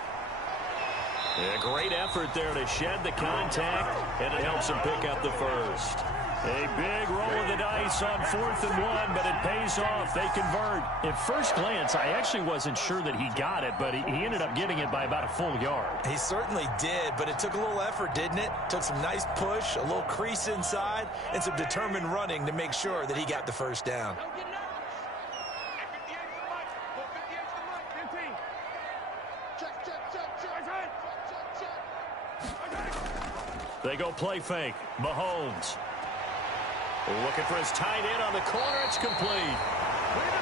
A great effort there to shed the contact, and it helps him pick up the first. A big roll of the dice on 4th and 1, but it pays off. They convert. At first glance, I actually wasn't sure that he got it, but he ended up getting it by about a full yard. He certainly did, but it took a little effort, didn't it? Took some nice push, a little crease inside, and some determined running to make sure that he got the first down. They go play fake. Mahomes. Looking for his tight end on the corner. It's complete.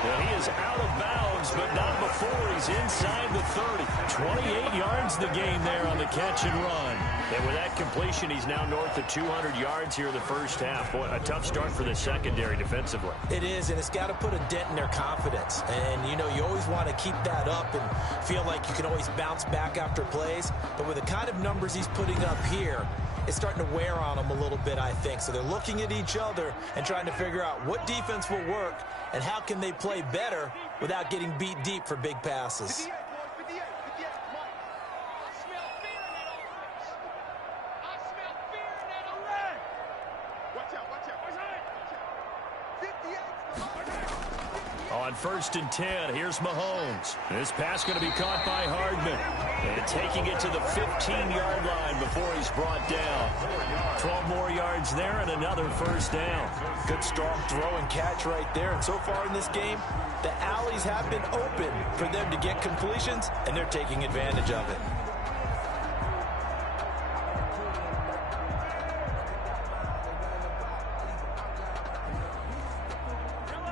Well, he is out of bounds, but not before he's inside the 30. 28 yards the gain there on the catch and run. And with that completion, he's now north of 200 yards here in the first half. Boy, a tough start for the secondary defensively. It is, and it's got to put a dent in their confidence. And, you know, you always want to keep that up and feel like you can always bounce back after plays. But with the kind of numbers he's putting up here, it's starting to wear on them a little bit, I think. So they're looking at each other and trying to figure out what defense will work and how can they play better without getting beat deep for big passes. On 1st and 10, here's Mahomes. This pass going to be caught by Hardman. And taking it to the 15-yard line before he's brought down. 12 more yards there and another first down. Good strong throw and catch right there. And so far in this game, the alleys have been open for them to get completions, and they're taking advantage of it.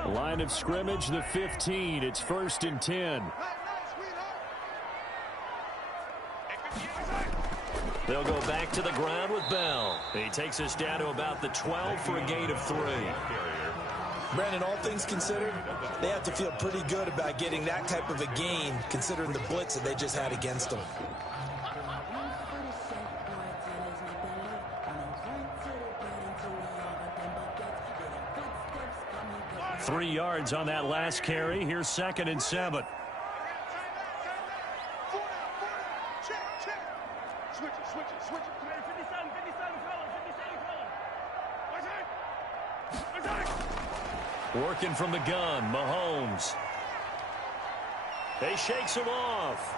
Line of scrimmage, the 15. It's 1st and 10. They'll go back to the ground with Bell. He takes us down to about the 12 for a gain of 3. Brandon, all things considered, they have to feel pretty good about getting that type of a gain considering the blitz that they just had against them. Three yards on that last carry. Here's 2nd and 7. Working from the gun, Mahomes. He shakes him off.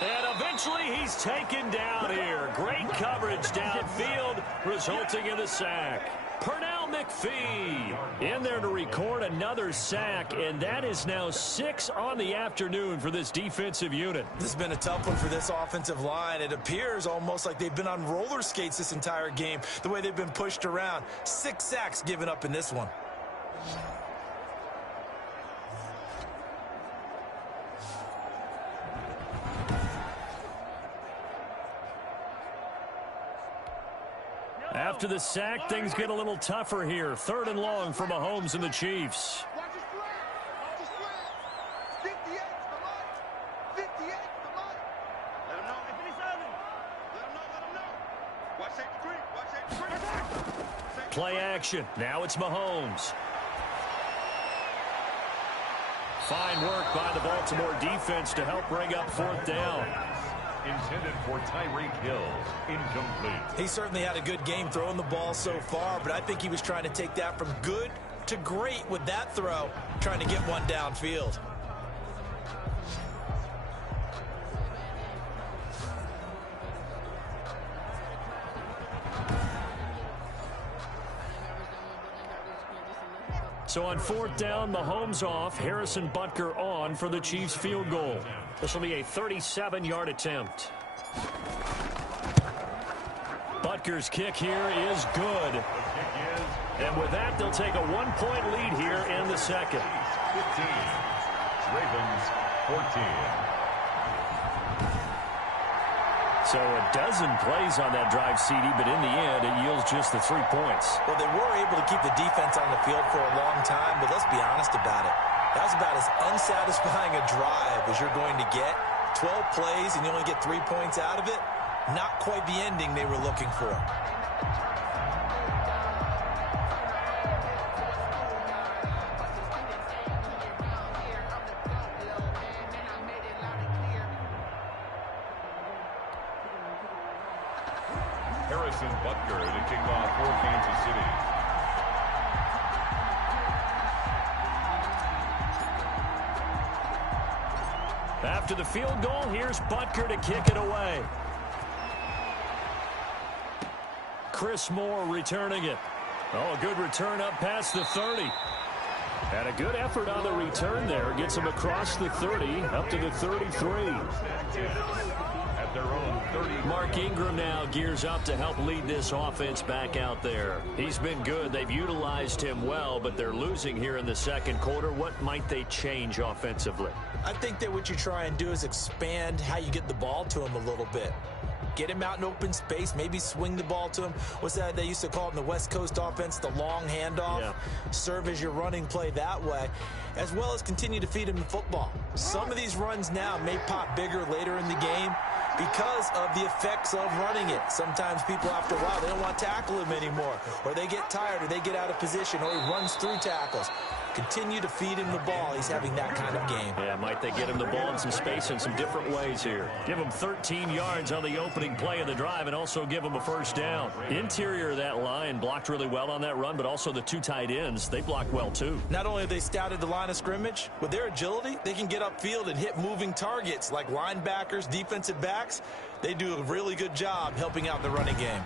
And eventually he's taken down here. Great coverage downfield, resulting in the sack. Pernell McPhee in there to record another sack, and that is now 6 on the afternoon for this defensive unit. This has been a tough one for this offensive line. It appears almost like they've been on roller skates this entire game, the way they've been pushed around. 6 sacks given up in this one. After the sack, things get a little tougher here. 3rd and long for Mahomes and the Chiefs. Play action. Now it's Mahomes. Fine work by the Baltimore defense to help bring up 4th down. Intended for Tyreek Hill. Incomplete. He certainly had a good game throwing the ball so far, but I think he was trying to take that from good to great with that throw, trying to get one downfield. So on 4th down, Mahomes off, Harrison Butker on for the Chiefs field goal. This will be a 37-yard attempt. Butker's kick here is good. And with that, they'll take a 1-point lead here in the second. 15. Ravens 14. So a dozen plays on that drive, CD, but in the end, it yields just the 3 points. Well, they were able to keep the defense on the field for a long time, but let's be honest about it. That was about as unsatisfying a drive as you're going to get. 12 plays and you only get 3 points out of it. Not quite the ending they were looking for. Harrison Butker to kick off for Kansas City. After the field goal, here's Butker to kick it away. Chris Moore returning it. Oh, a good return up past the 30. And a good effort on the return there. Gets him across the 30, up to the 33. At their own 30. Mark Ingram now gears up to help lead this offense back out there. He's been good. They've utilized him well, but they're losing here in the second quarter. What might they change offensively? I think that what you try and do is expand how you get the ball to him a little bit. Get him out in open space, maybe swing the ball to him. What's that they used to call it in the West Coast offense, the long handoff? Yeah. Serve as your running play that way, as well as continue to feed him the football. Some of these runs now may pop bigger later in the game because of the effects of running it. Sometimes people, after a while, they don't want to tackle him anymore, or they get tired, or they get out of position, or he runs through tackles. Continue to feed him the ball. He's having that kind of game. Yeah, might they get him the ball in some space in some different ways here. Give him 13 yards on the opening play of the drive and also give him a first down. Interior of that line blocked really well on that run, but also the two tight ends, they blocked well too. Not only have they scouted the line of scrimmage, with their agility, they can get upfield and hit moving targets like linebackers, defensive backs. They do a really good job helping out the running game.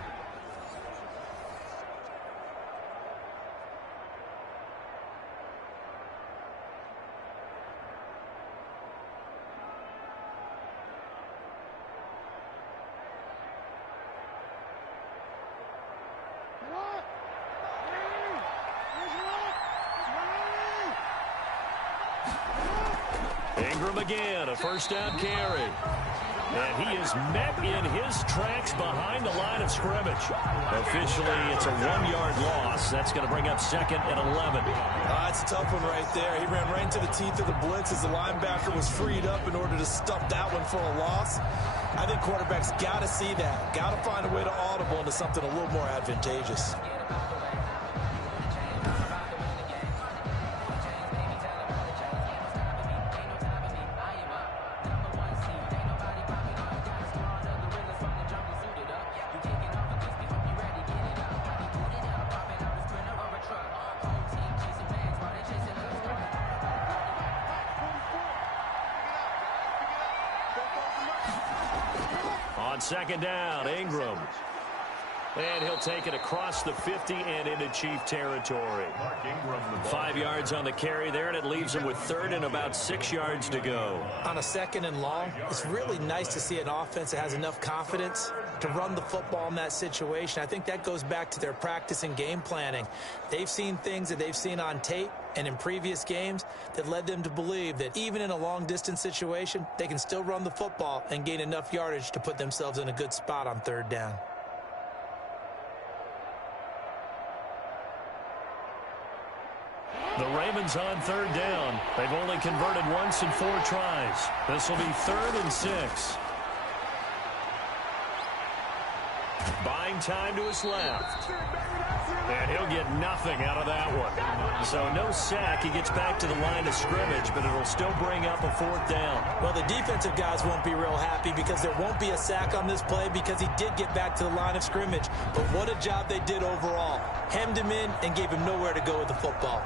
Ingram again, a first down carry. And he is met in his tracks behind the line of scrimmage. Officially, it's a 1-yard loss. That's going to bring up 2nd and 11. That's a tough one right there. He ran right into the teeth of the blitz as the linebacker was freed up in order to stuff that one for a loss. I think quarterbacks got to see that. Got to find a way to audible into something a little more advantageous. On second down, Ingram. And he'll take it across the 50 and into Chief territory. 5 yards on the carry there, and it leaves him with 3rd and about 6 yards to go. On a 2nd and long, it's really nice to see an offense that has enough confidence to run the football in that situation. I think that goes back to their practice and game planning. They've seen things that they've seen on tape and in previous games that led them to believe that even in a long-distance situation, they can still run the football and gain enough yardage to put themselves in a good spot on 3rd down. The Ravens on 3rd down. They've only converted once in 4 tries. This will be 3rd and 6. Buying time to his left. And he'll get nothing out of that one. So no sack. He gets back to the line of scrimmage, but it'll still bring up a 4th down. Well, the defensive guys won't be real happy because there won't be a sack on this play because he did get back to the line of scrimmage. But what a job they did overall. Hemmed him in and gave him nowhere to go with the football.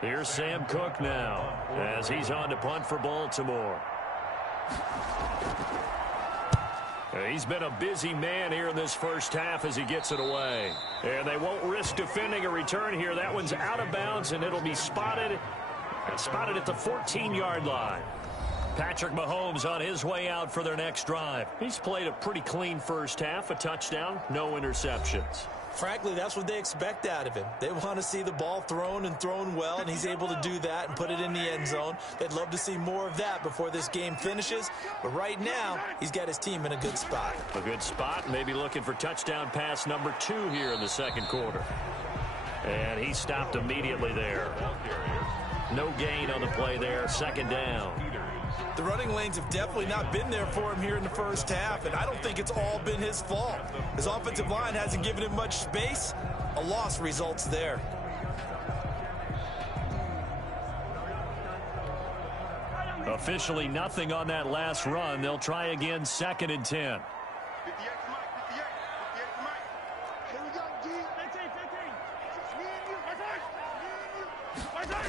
Here's Sam Cook now as he's on to punt for Baltimore. He's been a busy man here in this first half as he gets it away. And they won't risk defending a return here. That one's out of bounds, and it'll be spotted at the 14-yard line. Patrick Mahomes on his way out for their next drive. He's played a pretty clean first half, a touchdown, no interceptions. Frankly, that's what they expect out of him. They want to see the ball thrown and thrown well, and he's able to do that and put it in the end zone. They'd love to see more of that before this game finishes. But right now, he's got his team in a good spot. A good spot, maybe looking for touchdown pass number 2 here in the second quarter. And he stopped immediately there. No gain on the play there, 2nd down. The running lanes have definitely not been there for him here in the first half, and I don't think it's all been his fault. His offensive line hasn't given him much space. A loss results there. Officially nothing on that last run. They'll try again, 2nd and 10. 58 to Mike, 58. 58 to Mike. Here we go, G. 15, 15. Just me and you. My turn. Me and you. My turn.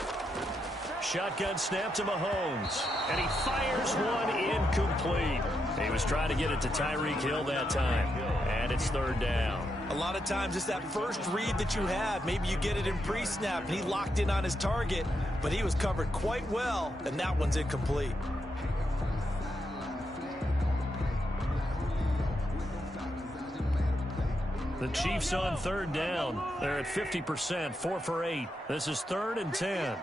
Shotgun snap to Mahomes. And he fires one incomplete. He was trying to get it to Tyreek Hill that time. And it's 3rd down. A lot of times it's that first read that you have. Maybe you get it in pre-snap, and he locked in on his target, but he was covered quite well, and that one's incomplete. The Chiefs on 3rd down. They're at 50%, 4 for 8. This is 3rd and 10.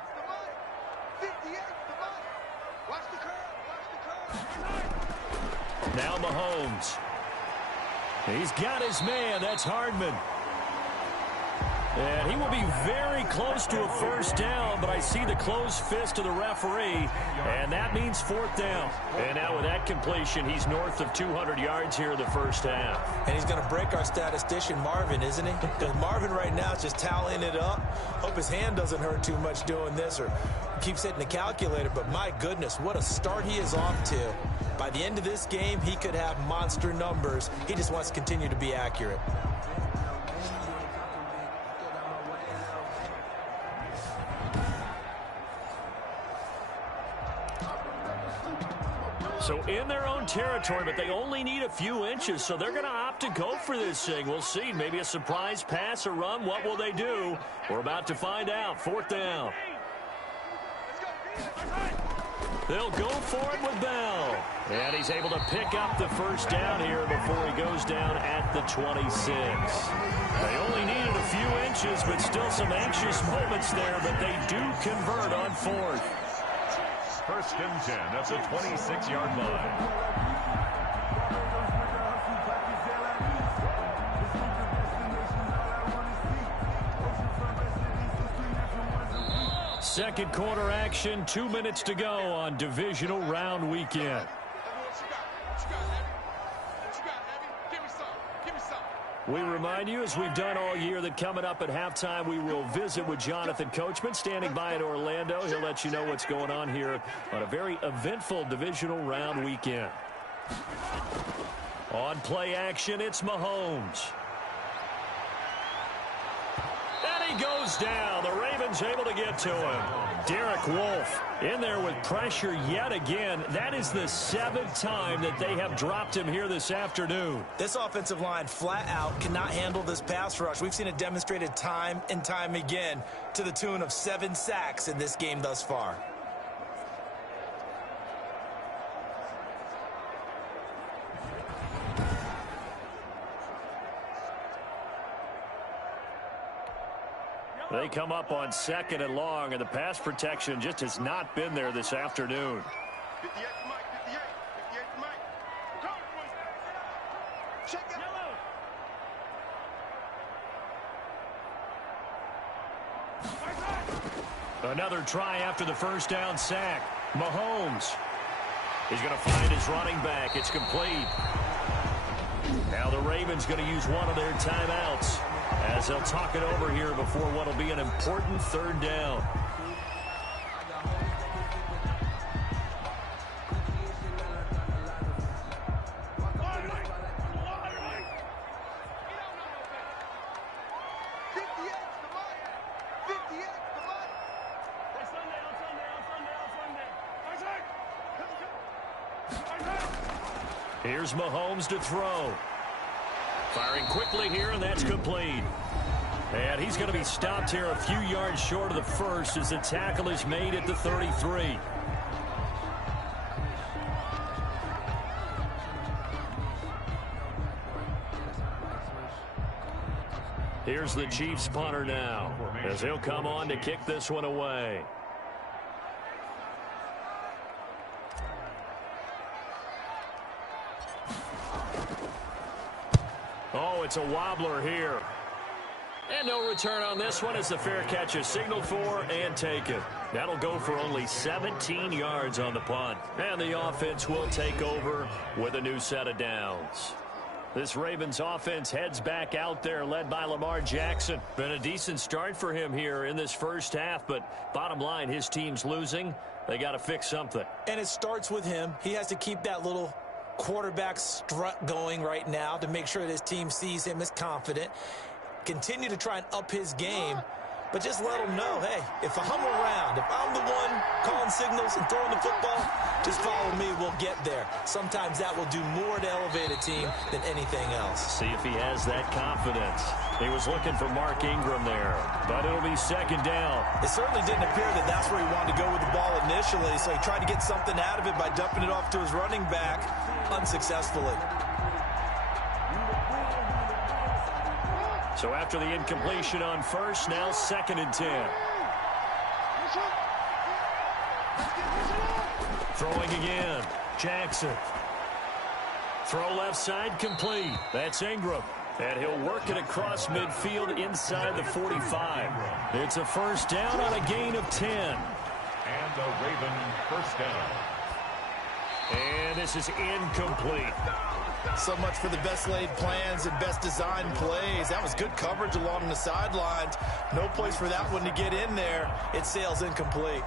Now Mahomes. He's got his man. That's Hardman. And he will be very close to a 1st down, but I see the closed fist of the referee, and that means 4th down. And now with that completion, he's north of 200 yards here in the 1st half. And he's going to break our statistician, Marvin, isn't he? Because Marvin right now is just tallying it up. Hope his hand doesn't hurt too much doing this or keeps hitting the calculator, but my goodness, what a start he is off to. By the end of this game, he could have monster numbers. He just wants to continue to be accurate. So in their own territory, but they only need a few inches, so they're going to opt to go for this thing. We'll see. Maybe a surprise pass or run. What will they do? We're about to find out. 4th down. They'll go for it with Bell. And he's able to pick up the 1st down here before he goes down at the 26. They only needed a few inches, but still some anxious moments there, but they do convert on 4th. 1st and 10 at the 26-yard line. Second quarter action, 2 minutes to go on divisional round weekend. We remind you, as we've done all year, that coming up at halftime, we will visit with Jonathan Coachman, standing by in Orlando. He'll let you know what's going on here on a very eventful divisional round weekend. On play action, it's Mahomes. And he goes down. The Ravens able to get to him. Derek Wolfe in there with pressure yet again. That is the 7th time that they have dropped him here this afternoon. This offensive line flat out cannot handle this pass rush. We've seen it demonstrated time and time again to the tune of 7 sacks in this game thus far. They come up on 2nd and long, and the pass protection just has not been there this afternoon. 58 to Mike, 58. 58 to Mike. Check it. Another try after the 1st down sack. Mahomes. He's going to find his running back. It's complete. Now the Ravens going to use one of their timeouts as they'll talk it over here before what will be an important 3rd down. Here's Mahomes to throw. Firing quickly here, and that's complete. And he's going to be stopped here a few yards short of the 1st as the tackle is made at the 33. Here's the Chiefs punter now as he'll come on to kick this one away. Oh, it's a wobbler here. And no return on this one as the fair catch is signaled for and taken. That'll go for only 17 yards on the punt. And the offense will take over with a new set of downs. This Ravens offense heads back out there, led by Lamar Jackson. Been a decent start for him here in this first half, but bottom line, his team's losing. They got to fix something. And it starts with him. He has to keep that little quarterback strut going right now to make sure that his team sees him as confident. Continue to try and up his game, but just let him know, hey, if I'm around, if I'm the one calling signals and throwing the football, just follow me, we'll get there. Sometimes that will do more to elevate a team than anything else. See if he has that confidence. He was looking for Mark Ingram there, but it'll be second down. It certainly didn't appear that that's where he wanted to go with the ball initially, so he tried to get something out of it by dumping it off to his running back unsuccessfully. So after the incompletion on first, now 2nd and 10. Throwing again, Jackson. Throw left side, complete. That's Ingram. And he'll work it across midfield inside the 45. It's a first down on a gain of 10. And the Raven first down. And this is incomplete. So much for the best laid plans and best designed plays. That was good coverage along the sidelines. No place for that one to get in there. It sails incomplete.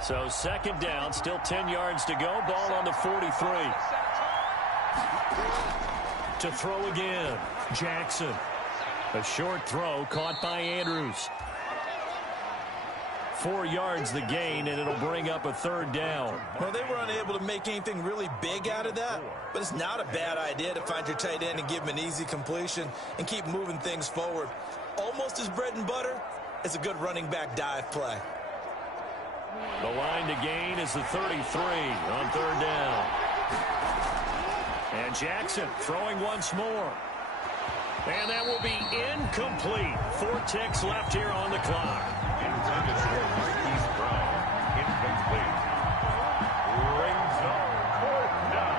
So 2nd down, still 10 yards to go. Ball on the 43. To throw again, Jackson. A short throw caught by Andrews. 4 yards the gain, and it'll bring up a 3rd down. Well, they were unable to make anything really big out of that, but it's not a bad idea to find your tight end and give him an easy completion and keep moving things forward. Almost as bread and butter as a good running back dive play. The line to gain is the 33 on 3rd down. And Jackson throwing once more. And that will be incomplete. 4 ticks left here on the clock. Intended for Marquise Brown. Incomplete. Rings on 4th down.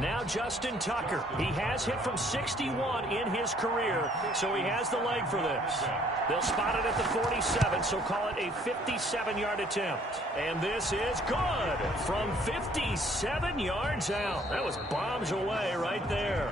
Now Justin Tucker. He has hit from 61 in his career, so he has the leg for this. They'll spot it at the 47, so call it a 57-yard attempt. And this is good from 57 yards out. That was bombs away right there.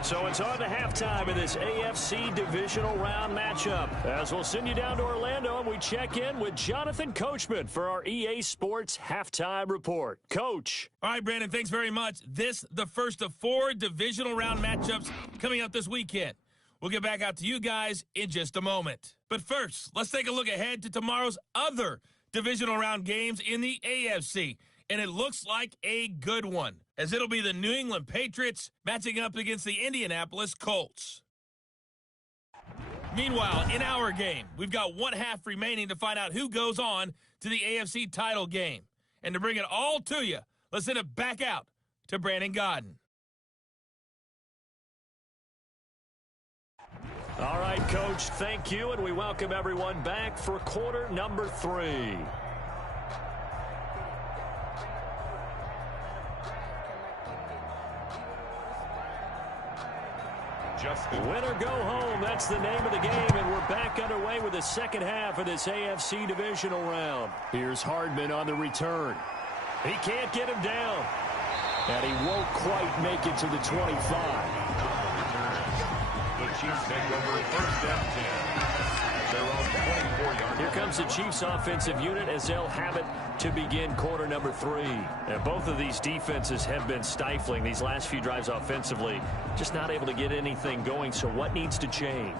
So it's on to halftime in this AFC divisional round matchup. As we'll send you down to Orlando, and we check in with Jonathan Coachman for our EA Sports Halftime Report. Coach. All right, Brandon, thanks very much. This, the first of 4 divisional round matchups coming up this weekend. We'll get back out to you guys in just a moment. But first, let's take a look ahead to tomorrow's other divisional round games in the AFC. And it looks like a good one, as it'll be the New England Patriots matching up against the Indianapolis Colts. Meanwhile, in our game, we've got 1 half remaining to find out who goes on to the AFC title game. And to bring it all to you, let's send it back out to Brandon Godden. All right, Coach, thank you, and we welcome everyone back for quarter number 3. Win or go home, that's the name of the game, and we're back underway with the second half of this AFC divisional round. Here's Hardman on the return. He can't get him down, and he won't quite make it to the 25. The Chiefs take over 1st and 10. They're on 24-yard. Here comes the Chiefs offensive unit as they'll have it to begin quarter number 3. And both of these defenses have been stifling these last few drives offensively. Just not able to get anything going, so what needs to change?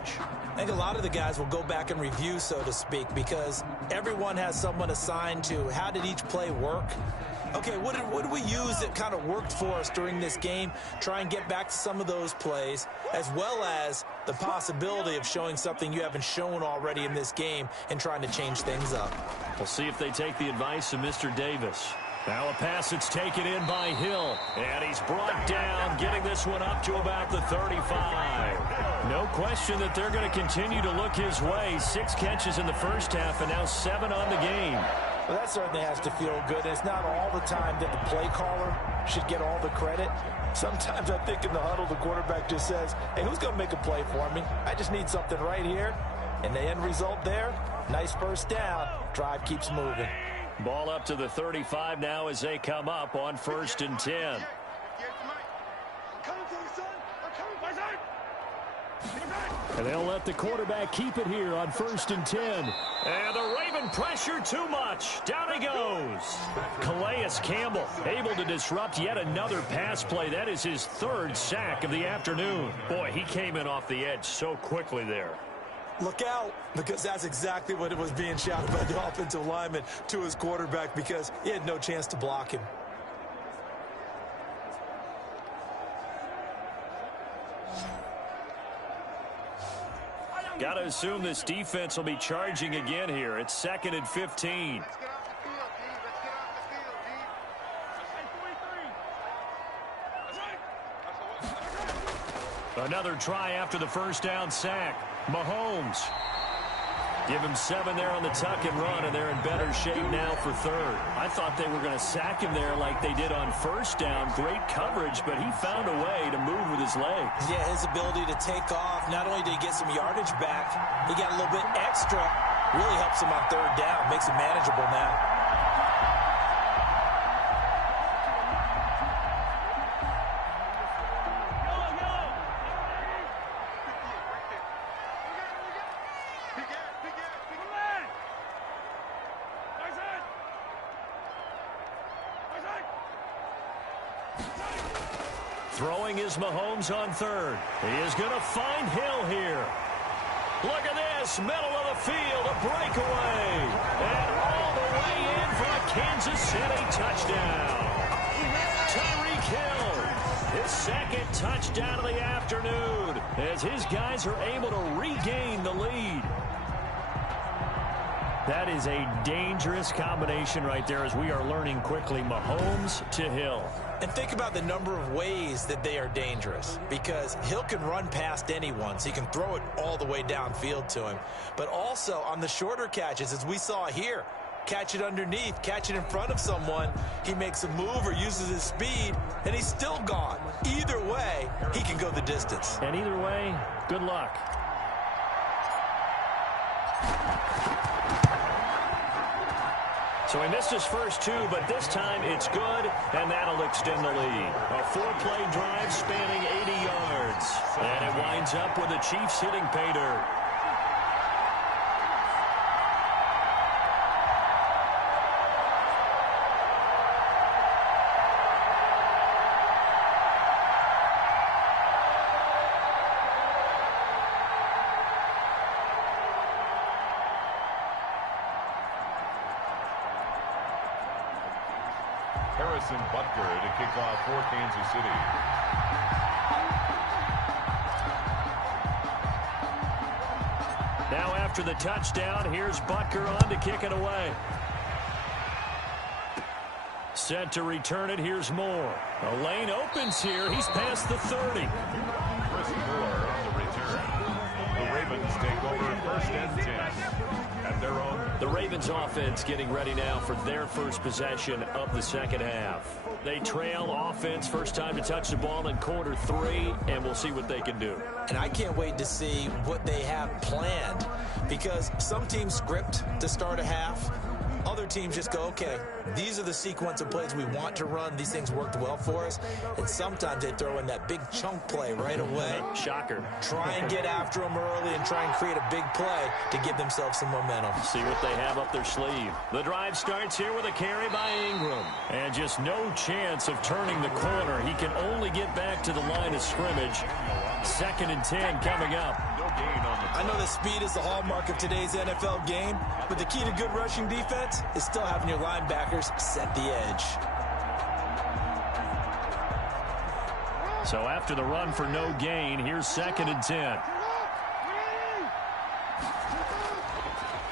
I think a lot of the guys will go back and review, so to speak, because everyone has someone assigned to how did each play work. Okay, what did we use that kind of worked for us during this game? Try and get back to some of those plays, as well as the possibility of showing something you haven't shown already in this game and trying to change things up. We'll see if they take the advice of Mr. Davis. Now a pass that's taken in by Hill. And he's brought down, getting this one up to about the 35. No question that they're going to continue to look his way. 6 catches in the first half and now 7 on the game. Well, that certainly has to feel good. It's not all the time that the play caller should get all the credit. Sometimes I think in the huddle, the quarterback just says, hey, who's going to make a play for me? I just need something right here. And the end result there, nice first down. Drive keeps moving. Ball up to the 35 now as they come up on 1st and 10. And they'll let the quarterback keep it here on 1st and 10. And the Raven pressure too much. Down he goes. Calais Campbell able to disrupt yet another pass play. That is his 3rd sack of the afternoon. Boy, he came in off the edge so quickly there. Look out, because that's exactly what it was being shouted by the offensive lineman to his quarterback, because he had no chance to block him. Got to assume this defense will be charging again here. It's 2nd and 15. Another try after the first down sack. Mahomes. Give him 7 there on the tuck and run, and they're in better shape now for 3rd. I thought they were going to sack him there like they did on 1st down. Great coverage, but he found a way to move with his legs. Yeah, his ability to take off. Not only did he get some yardage back, he got a little bit extra. Really helps him on 3rd down. Makes it manageable now. Throwing is Mahomes on 3rd. He is going to find Hill here. Look at this, middle of the field, a breakaway. And all the way in for a Kansas City touchdown. Tyreek Hill, his 2nd touchdown of the afternoon, as his guys are able to regain the lead. That is a dangerous combination right there, as we are learning quickly. Mahomes to Hill. And think about the number of ways that they are dangerous, because Hill can run past anyone, so he can throw it all the way downfield to him. But also on the shorter catches, as we saw here, catch it underneath, catch it in front of someone, he makes a move or uses his speed, and he's still gone. Either way, he can go the distance. And either way, good luck. So he missed his first 2, but this time it's good, and that'll extend the lead. A 4-play drive spanning 80 yards. And it winds up with the Chiefs hitting pay dirt. Butker to kick off for Kansas City. Now after the touchdown, here's Butker on to kick it away. Set to return it, here's Moore. A lane opens here, he's past the 30. Chris Moore on the return. The Ravens take over 1st and 10 at their own. The Ravens offense getting ready now for their first possession of the 2nd half. They trail offense, first time to touch the ball in quarter 3, and we'll see what they can do. And I can't wait to see what they have planned, because some teams script to start a half. Other teams just go, okay, these are the sequence of plays we want to run. These things worked well for us. And sometimes they throw in that big chunk play right away. Shocker. Try and get after them early and try and create a big play to give themselves some momentum. See what they have up their sleeve. The drive starts here with a carry by Ingram. And just no chance of turning the corner. He can only get back to the line of scrimmage. 2nd and 10 coming up. I know that speed is the hallmark of today's NFL game, but the key to good rushing defense is still having your linebackers set the edge. So after the run for no gain, here's 2nd and 10.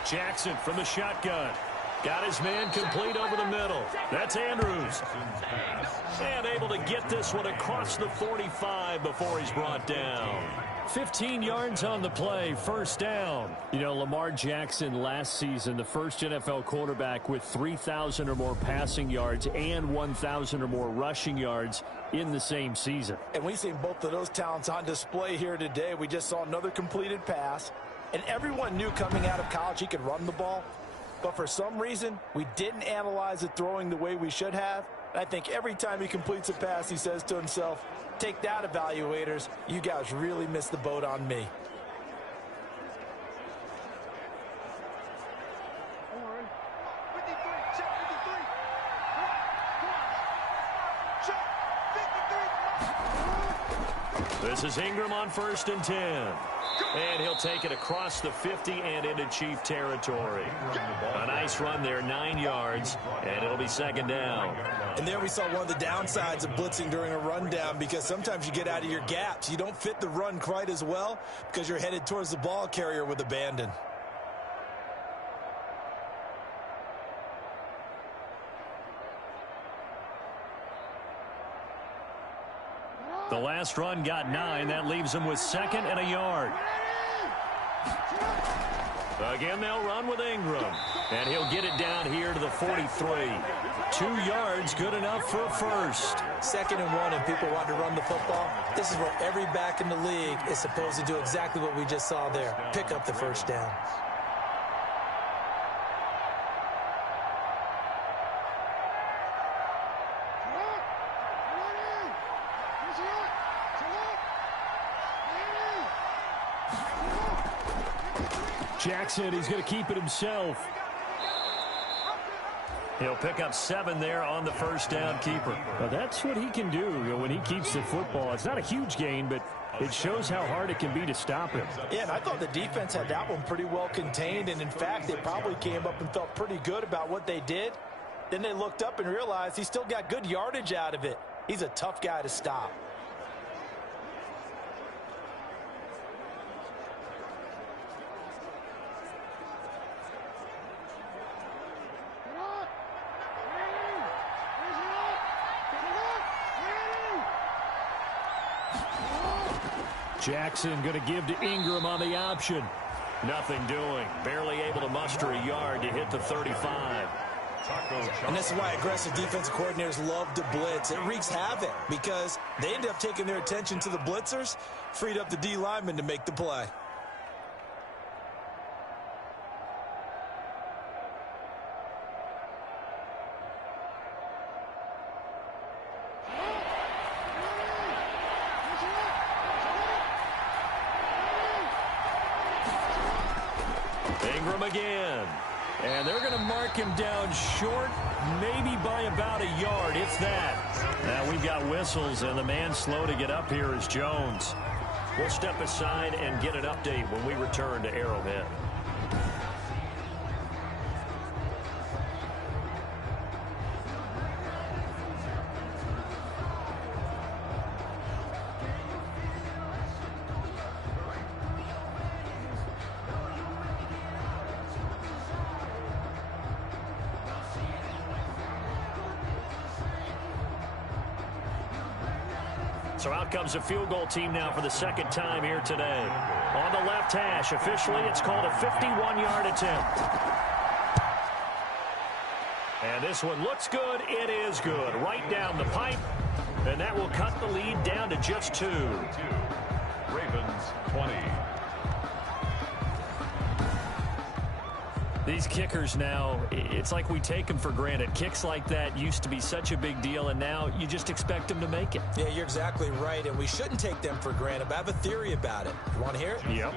Jackson from the shotgun. Got his man complete over the middle. That's Andrews. And able to get this one across the 45 before he's brought down. 15 yards on the play, first down. You know, Lamar Jackson last season, the first NFL quarterback with 3,000 or more passing yards and 1,000 or more rushing yards in the same season. And we've seen both of those talents on display here today. We just saw another completed pass. And everyone knew coming out of college he could run the ball. But for some reason, we didn't analyze it throwing the way we should have. I think every time he completes a pass, he says to himself, take that, evaluators. You guys really missed the boat on me. This is Ingram on 1st and 10. And he'll take it across the 50 and into Chief territory. A nice run there, 9 yards, and it'll be 2nd down. And there we saw one of the downsides of blitzing during a rundown, because sometimes you get out of your gaps. You don't fit the run quite as well because you're headed towards the ball carrier with abandon. The last run got 9. That leaves him with 2nd and a yard. Again, they'll run with Ingram. And he'll get it down here to the 43. 2 yards, good enough for a first. 2nd and 1, and people want to run the football. This is where every back in the league is supposed to do exactly what we just saw there. Pick up the first down. Jackson, he's going to keep it himself. He'll pick up 7 there on the first down keeper. Well, that's what he can do when he keeps the football. It's not a huge gain, but it shows how hard it can be to stop him. Yeah, and I thought the defense had that one pretty well contained, and in fact, they probably came up and felt pretty good about what they did. Then they looked up and realized he still got good yardage out of it. He's a tough guy to stop. Jackson going to give to Ingram on the option. Nothing doing. Barely able to muster a yard to hit the 35. And this is why aggressive defensive coordinators love to blitz. It wreaks havoc because they end up taking their attention to the blitzers, freed up the D lineman to make the play. Ingram again. And they're going to mark him down short, maybe by about a yard, if that. Now we've got whistles, and the man slow to get up here is Jones. We'll step aside and get an update when we return to Arrowhead. So out comes a field goal team now for the 2nd time here today. On the left hash, officially it's called a 51-yard attempt. And this one looks good. It is good. Right down the pipe. And that will cut the lead down to just 2. Ravens 20. These kickers now, it's like we take them for granted. Kicks like that used to be such a big deal, and now you just expect them to make it. Yeah, you're exactly right, and we shouldn't take them for granted. But I have a theory about it. You want to hear it? Yep.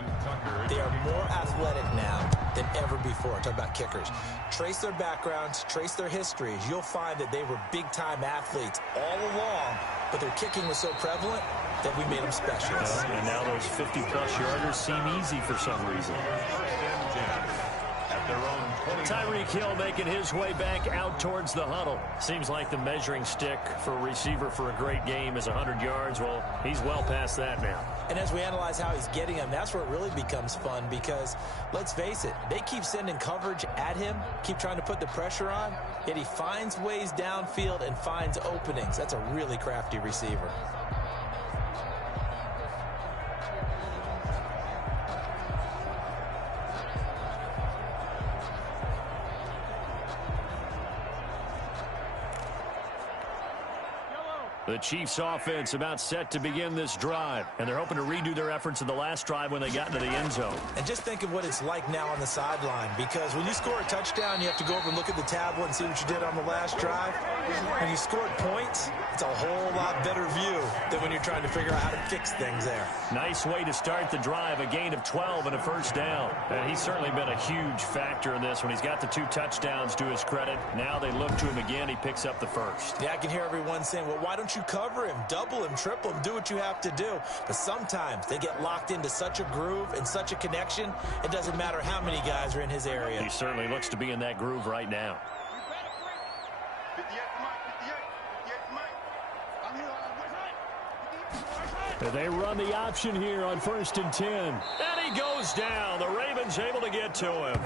They are more athletic now than ever before. Talk about kickers. Trace their backgrounds, trace their histories. You'll find that they were big-time athletes all along, but their kicking was so prevalent that we made them specialists. And now those 50-plus yarders seem easy for some reason. Tyreek Hill making his way back out towards the huddle. Seems like the measuring stick for a receiver for a great game is 100 yards. Well, he's well past that now. And as we analyze how he's getting them, that's where it really becomes fun because, let's face it, they keep sending coverage at him, keep trying to put the pressure on, yet he finds ways downfield and finds openings. That's a really crafty receiver. The Chiefs offense about set to begin this drive, and they're hoping to redo their efforts in the last drive when they got into the end zone. And just think of what it's like now on the sideline, because when you score a touchdown, you have to go over and look at the tablet and see what you did on the last drive. When you scored points, it's a whole lot better view than when you're trying to figure out how to fix things there. Nice way to start the drive, a gain of 12 and a first down. And he's certainly been a huge factor in this when he's got the 2 touchdowns to his credit. Now they look to him again. He picks up the first. Yeah, I can hear everyone saying, well, why don't you cover him, double him, triple him, do what you have to do. But sometimes they get locked into such a groove and such a connection, it doesn't matter how many guys are in his area. He certainly looks to be in that groove right now. 58 They run the option here on 1st and 10. And he goes down. The Ravens able to get to him.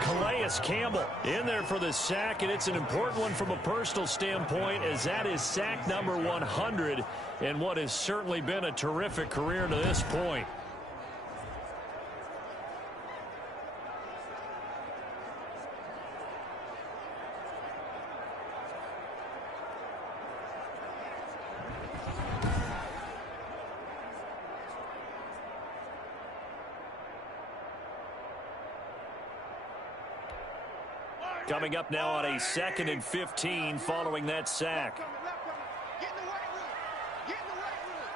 Calais Campbell in there for the sack, and it's an important one from a personal standpoint, as that is sack number 100 in what has certainly been a terrific career to this point. Coming up now on a 2nd and 15 following that sack. Get in the right room. Get in the right room.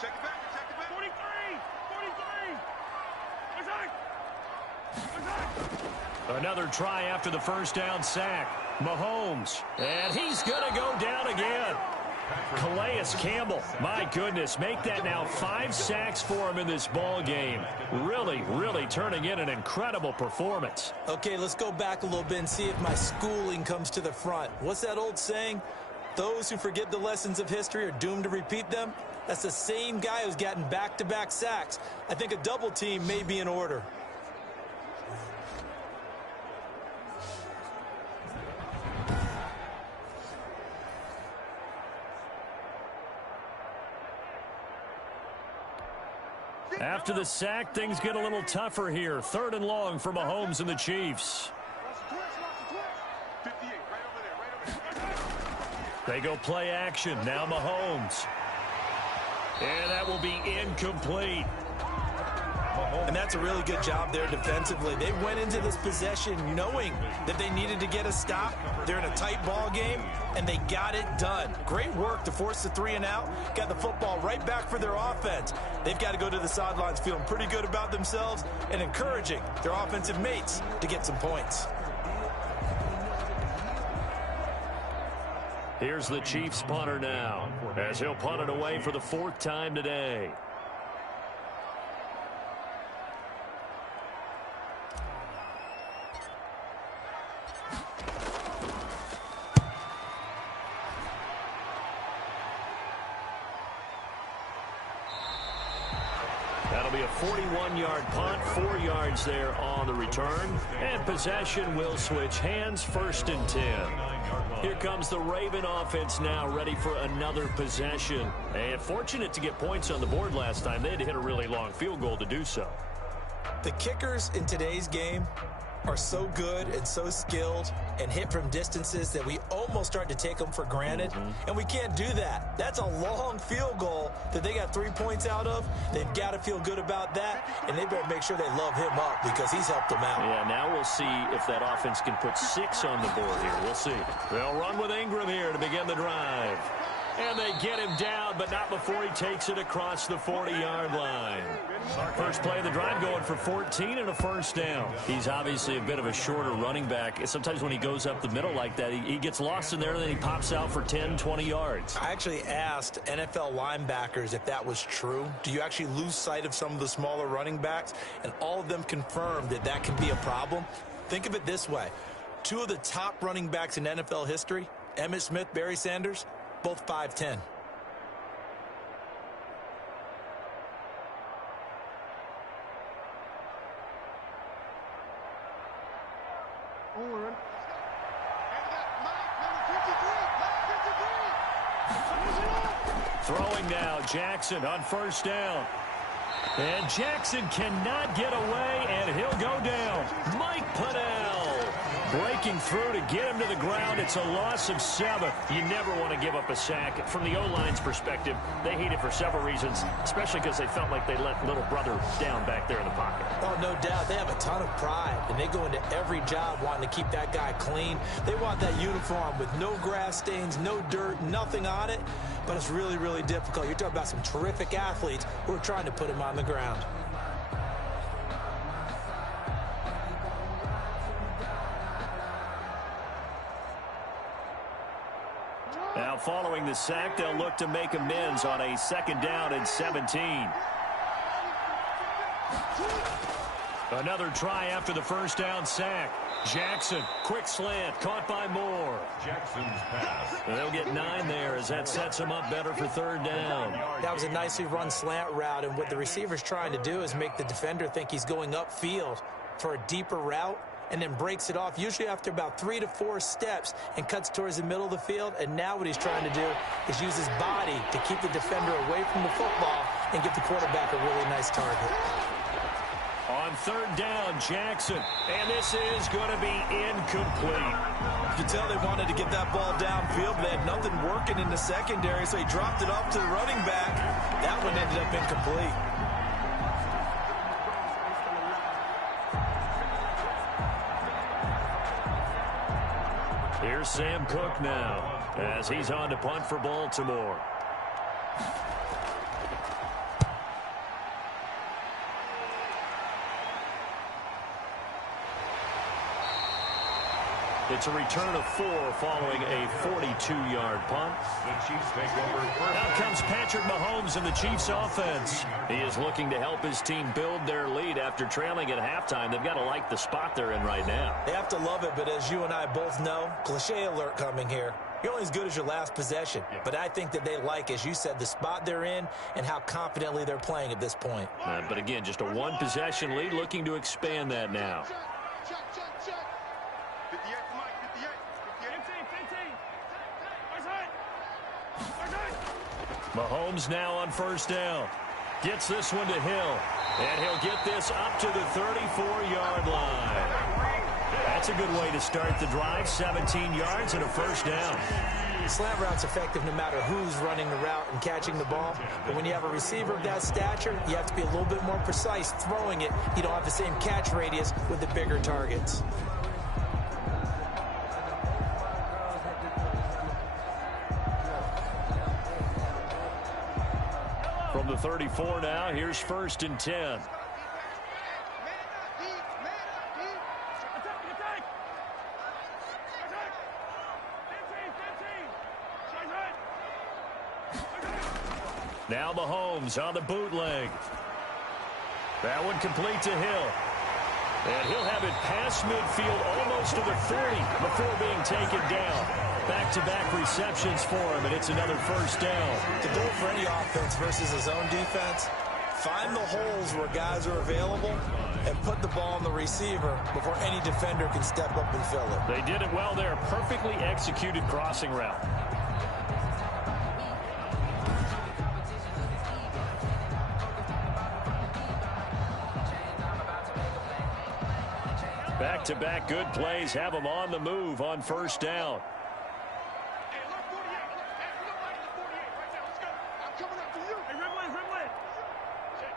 Check it back. Check it back. 43. Another try after the first down sack. Mahomes. And he's going to go down again. Calais Campbell, my goodness, make that now 5 sacks for him in this ball game. Really, really turning in an incredible performance. Okay, let's go back a little bit and see if my schooling comes to the front. What's that old saying? Those who forget the lessons of history are doomed to repeat them. That's the same guy who's gotten back-to-back sacks. I think a double team may be in order. After the sack, things get a little tougher here. 3rd and long for Mahomes and the Chiefs. 58, right over there. They go play action. Now Mahomes. And that will be incomplete. And that's a really good job there defensively. They went into this possession knowing that they needed to get a stop. They're in a tight ball game, and they got it done. Great work to force the 3 and out. Got the football right back for their offense. They've got to go to the sidelines feeling pretty good about themselves and encouraging their offensive mates to get some points. Here's the Chiefs punter now, as he'll punt it away for the 4th time today. That'll be a 41-yard punt, 4 yards there on the return. And possession will switch hands, 1st and 10. Here comes the Raven offense now, ready for another possession. And fortunate to get points on the board last time. They had to hit a really long field goal to do so. The kickers in today's game are so good and so skilled and hit from distances that we almost start to take them for granted. And we can't do that. That's a long field goal that they got 3 points out of. They've got to feel good about that, and they better make sure they love him up because he's helped them out. Yeah, now we'll see if that offense can put 6 on the board here. We'll see. They'll run with Ingram here to begin the drive. And they get him down, but not before he takes it across the 40-yard line. First play of the drive going for 14 and a first down. He's obviously a bit of a shorter running back. Sometimes when he goes up the middle like that, he gets lost in there, and then he pops out for 10, 20 yards. I actually asked NFL linebackers if that was true. Do you actually lose sight of some of the smaller running backs? And all of them confirmed that that can be a problem. Think of it this way. 2 of the top running backs in NFL history, Emmitt Smith, Barry Sanders, both 5'10". Throwing now, Jackson on first down. And Jackson cannot get away, and he'll go down. Mike Pennell breaking through to get him to the ground. It's a loss of 7. You never want to give up a sack. From the O-line's perspective, they hate it for several reasons, especially because they felt like they let little brother down back there in the pocket. Oh, no doubt. They have a ton of pride, and they go into every job wanting to keep that guy clean. They want that uniform with no grass stains, no dirt, nothing on it. But it's really, really difficult. You're talking about some terrific athletes who are trying to put him on the ground. Now, following the sack, they'll look to make amends on a 2nd down and 17. Another try after the first down sack. Jackson, quick slant, caught by Moore. Jackson's pass. They'll get 9 there as that sets them up better for 3rd down. That was a nicely run slant route, and what the receiver's trying to do is make the defender think he's going upfield for a deeper route, and then breaks it off, usually after about 3 to 4 steps, and cuts towards the middle of the field. And now what he's trying to do is use his body to keep the defender away from the football and give the quarterback a really nice target. On 3rd down, Jackson, and this is going to be incomplete. You can tell they wanted to get that ball downfield, but they had nothing working in the secondary, so he dropped it off to the running back. That one ended up incomplete. Here's Sam Cook now as he's on to punt for Baltimore. It's a return of 4 following a 42-yard punt. The Chiefs take over first. Now comes Patrick Mahomes in the Chiefs offense. He is looking to help his team build their lead after trailing at halftime. They've got to like the spot they're in right now. They have to love it, but as you and I both know, cliche alert coming here. You're only as good as your last possession. But I think that they like, as you said, the spot they're in and how confidently they're playing at this point. But again, just a 1-possession lead, looking to expand that now. Check. 58 to Mike, 58. 15. Mahomes now on first down. Gets this one to Hill. And he'll get this up to the 34-yard line. That's a good way to start the drive. 17 yards and a first down. Slant route's effective no matter who's running the route and catching the ball. But when you have a receiver of that stature, you have to be a little bit more precise throwing it. You don't have the same catch radius with the bigger targets. From the 34 now, here's 1st and 10. Now Mahomes on the bootleg. That one complete to Hill. And he'll have it past midfield almost to the 30 before being taken down. Back-to-back receptions for him, and it's another first down. The goal for any offense versus his own defense, find the holes where guys are available and put the ball on the receiver before any defender can step up and fill it. They did it well there. Perfectly executed crossing route. Back-to-back good plays have them on the move on first down. Hey, look, 48. Hey, look right at the 48 right there. Let's go. I'm coming up to you. Hey, Rimley. Check.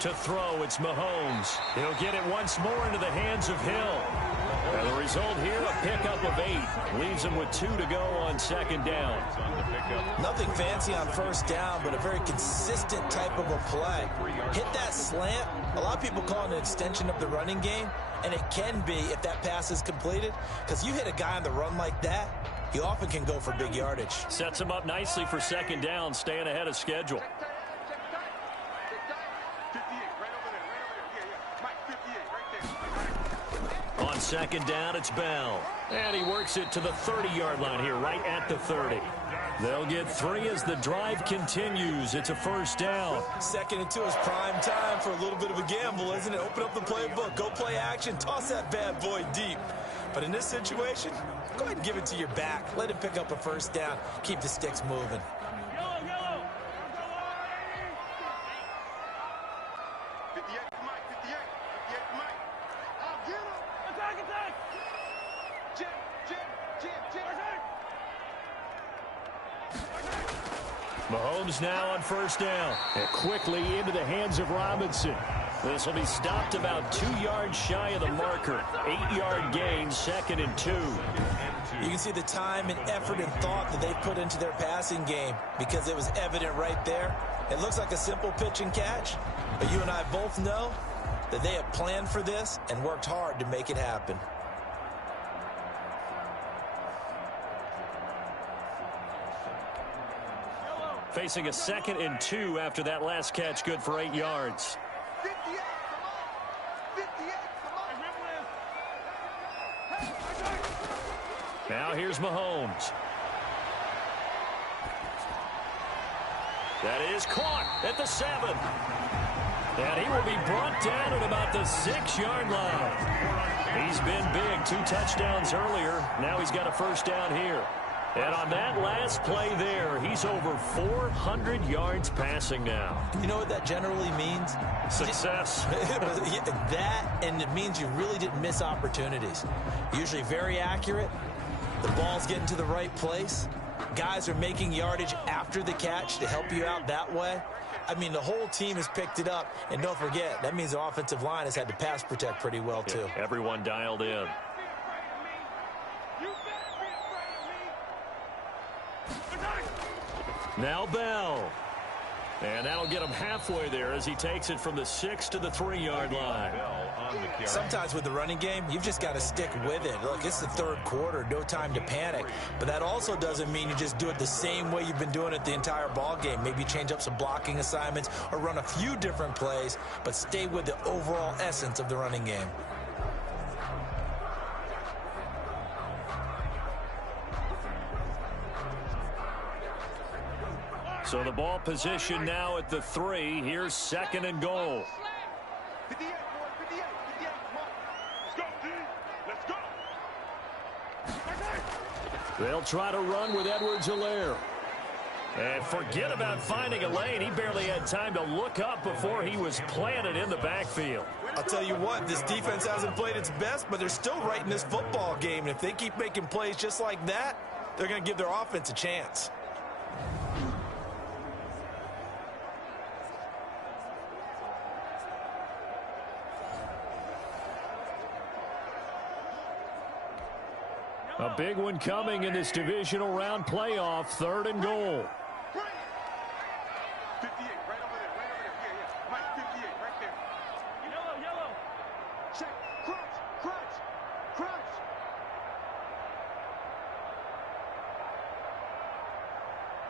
To throw, it's Mahomes. He'll get it once more into the hands of Hill. And the result here, a pickup of 8. Leaves him with 2 to go on 2nd down. Nothing fancy on first down, but a very consistent type of a play. Hit that slant. A lot of people call it an extension of the running game, and it can be if that pass is completed, because you hit a guy on the run like that, you often can go for big yardage. Sets him up nicely for 2nd down, staying ahead of schedule. second down, it's Bell. And he works it to the 30-yard line here, right at the 30. They'll get 3 as the drive continues. It's a first down. 2nd and 2 is prime time for a little bit of a gamble, isn't it? Open up the playbook, go play action, toss that bad boy deep. But in this situation, go ahead and give it to your back. Let him pick up a first down. Keep the sticks moving. Yellow. 58 for Mike, 58 for Mike. I'll get him. Attack. Jim. Mahomes now on first down. And quickly into the hands of Robinson. This will be stopped about 2 yards shy of the marker. 8-yard gain, 2nd and 2. You can see the time and effort and thought that they put into their passing game because it was evident right there. It looks like a simple pitch and catch, but you and I both know that they have planned for this and worked hard to make it happen. Facing a 2nd and 2 after that last catch, good for 8 yards. 58, come on. Now here's Mahomes. That is caught at the 7. And he will be brought down at about the 6-yard line. He's been big, 2 touchdowns earlier. Now he's got a first down here. And on that last play there, he's over 400 yards passing now. You know what that generally means? Success. That, and it means you really didn't miss opportunities. Usually very accurate. The ball's getting to the right place. Guys are making yardage after the catch to help you out that way. I mean, the whole team has picked it up. And don't forget, that means the offensive line has had to pass protect pretty well, too. Yeah, everyone dialed in. Now Bell. And that'll get him halfway there as he takes it from the 6 to the 3-yard line. Sometimes with the running game, you've just got to stick with it. Look, it's the 3rd quarter, no time to panic. But that also doesn't mean you just do it the same way you've been doing it the entire ball game. Maybe change up some blocking assignments or run a few different plays, but stay with the overall essence of the running game. So the ball position now at the 3. Here's 2nd and goal. 58, boy, 58, come on. Let's go, D. They'll try to run with Edwards-Helaire. And forget about finding a lane. He barely had time to look up before he was planted in the backfield. I'll tell you what, this defense hasn't played its best, but they're still right in this football game. And if they keep making plays just like that, they're going to give their offense a chance. A big one coming in this divisional round playoff, 3rd and goal. 58, right over there. Yeah. Mike, 58, right there. Yellow. Check, crunch.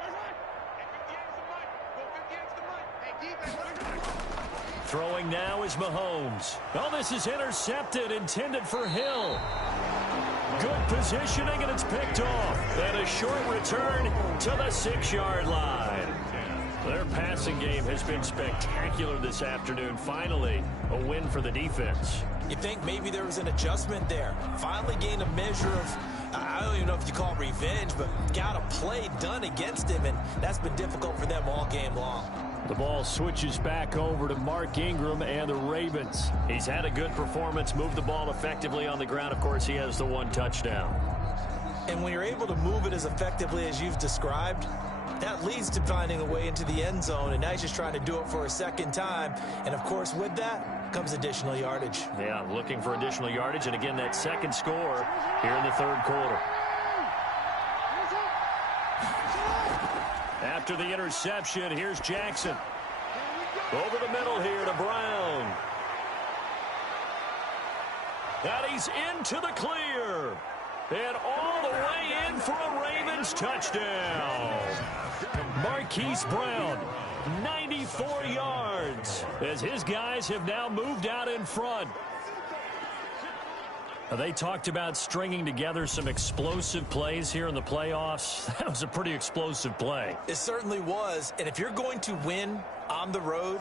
That's right. Hey, 58 is the Mike. Go 58 is the Mike. Hey, defense. Throwing now is Mahomes. Oh, this is intercepted, intended for Hill. Good positioning, and it's picked off. And a short return to the 6-yard line. Their passing game has been spectacular this afternoon. Finally, a win for the defense. You think maybe there was an adjustment there. Finally gained a measure of, I don't even know if you call it revenge, but got a play done against him, and that's been difficult for them all game long. The ball switches back over to Mark Ingram and the Ravens. He's had a good performance, moved the ball effectively on the ground. Of course, he has the 1 touchdown. And when you're able to move it as effectively as you've described, that leads to finding a way into the end zone, and now he's just trying to do it for a 2nd time. And, of course, with that comes additional yardage. Yeah, looking for additional yardage, and again, that 2nd score here in the 3rd quarter. After the interception, here's Jackson. Over the middle here to Brown. And he's into the clear. And all the way in for a Ravens touchdown. Marquise Brown, 94 yards, as his guys have now moved out in front. They talked about stringing together some explosive plays here in the playoffs. That was a pretty explosive play. It certainly was. And if you're going to win on the road,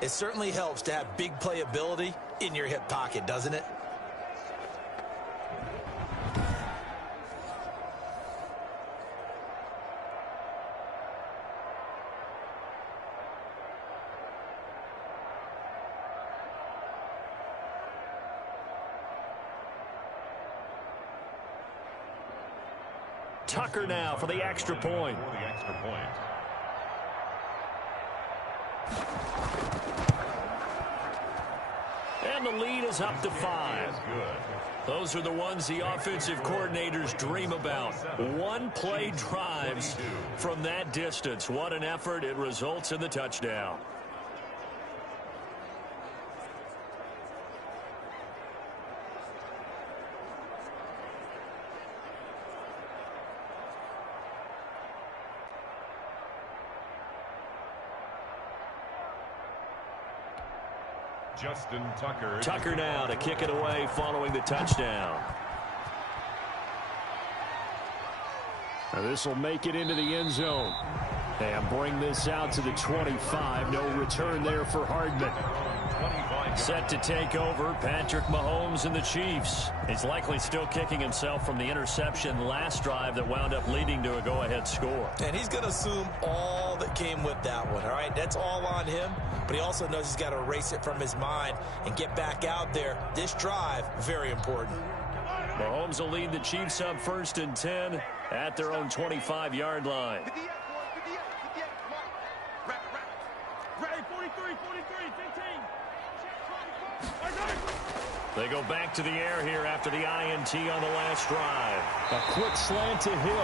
it certainly helps to have big playability in your hip pocket, doesn't it? Tucker now for the extra point. And the lead is up to 5. Those are the ones the offensive coordinators dream about. One-play drives from that distance. What an effort. It results in the touchdown. Justin Tucker. Tucker now to kick it away following the touchdown. Now this will make it into the end zone. And bring this out to the 25. No return there for Hardman. Set to take over, Patrick Mahomes and the Chiefs. He's likely still kicking himself from the interception last drive that wound up leading to a go-ahead score. And he's going to assume all that came with that one, all right? That's all on him, but he also knows he's got to erase it from his mind and get back out there. This drive, very important. Mahomes will lead the Chiefs up 1st and 10 at their own 25-yard line. They go back to the air here after the INT on the last drive. A quick slant to Hill.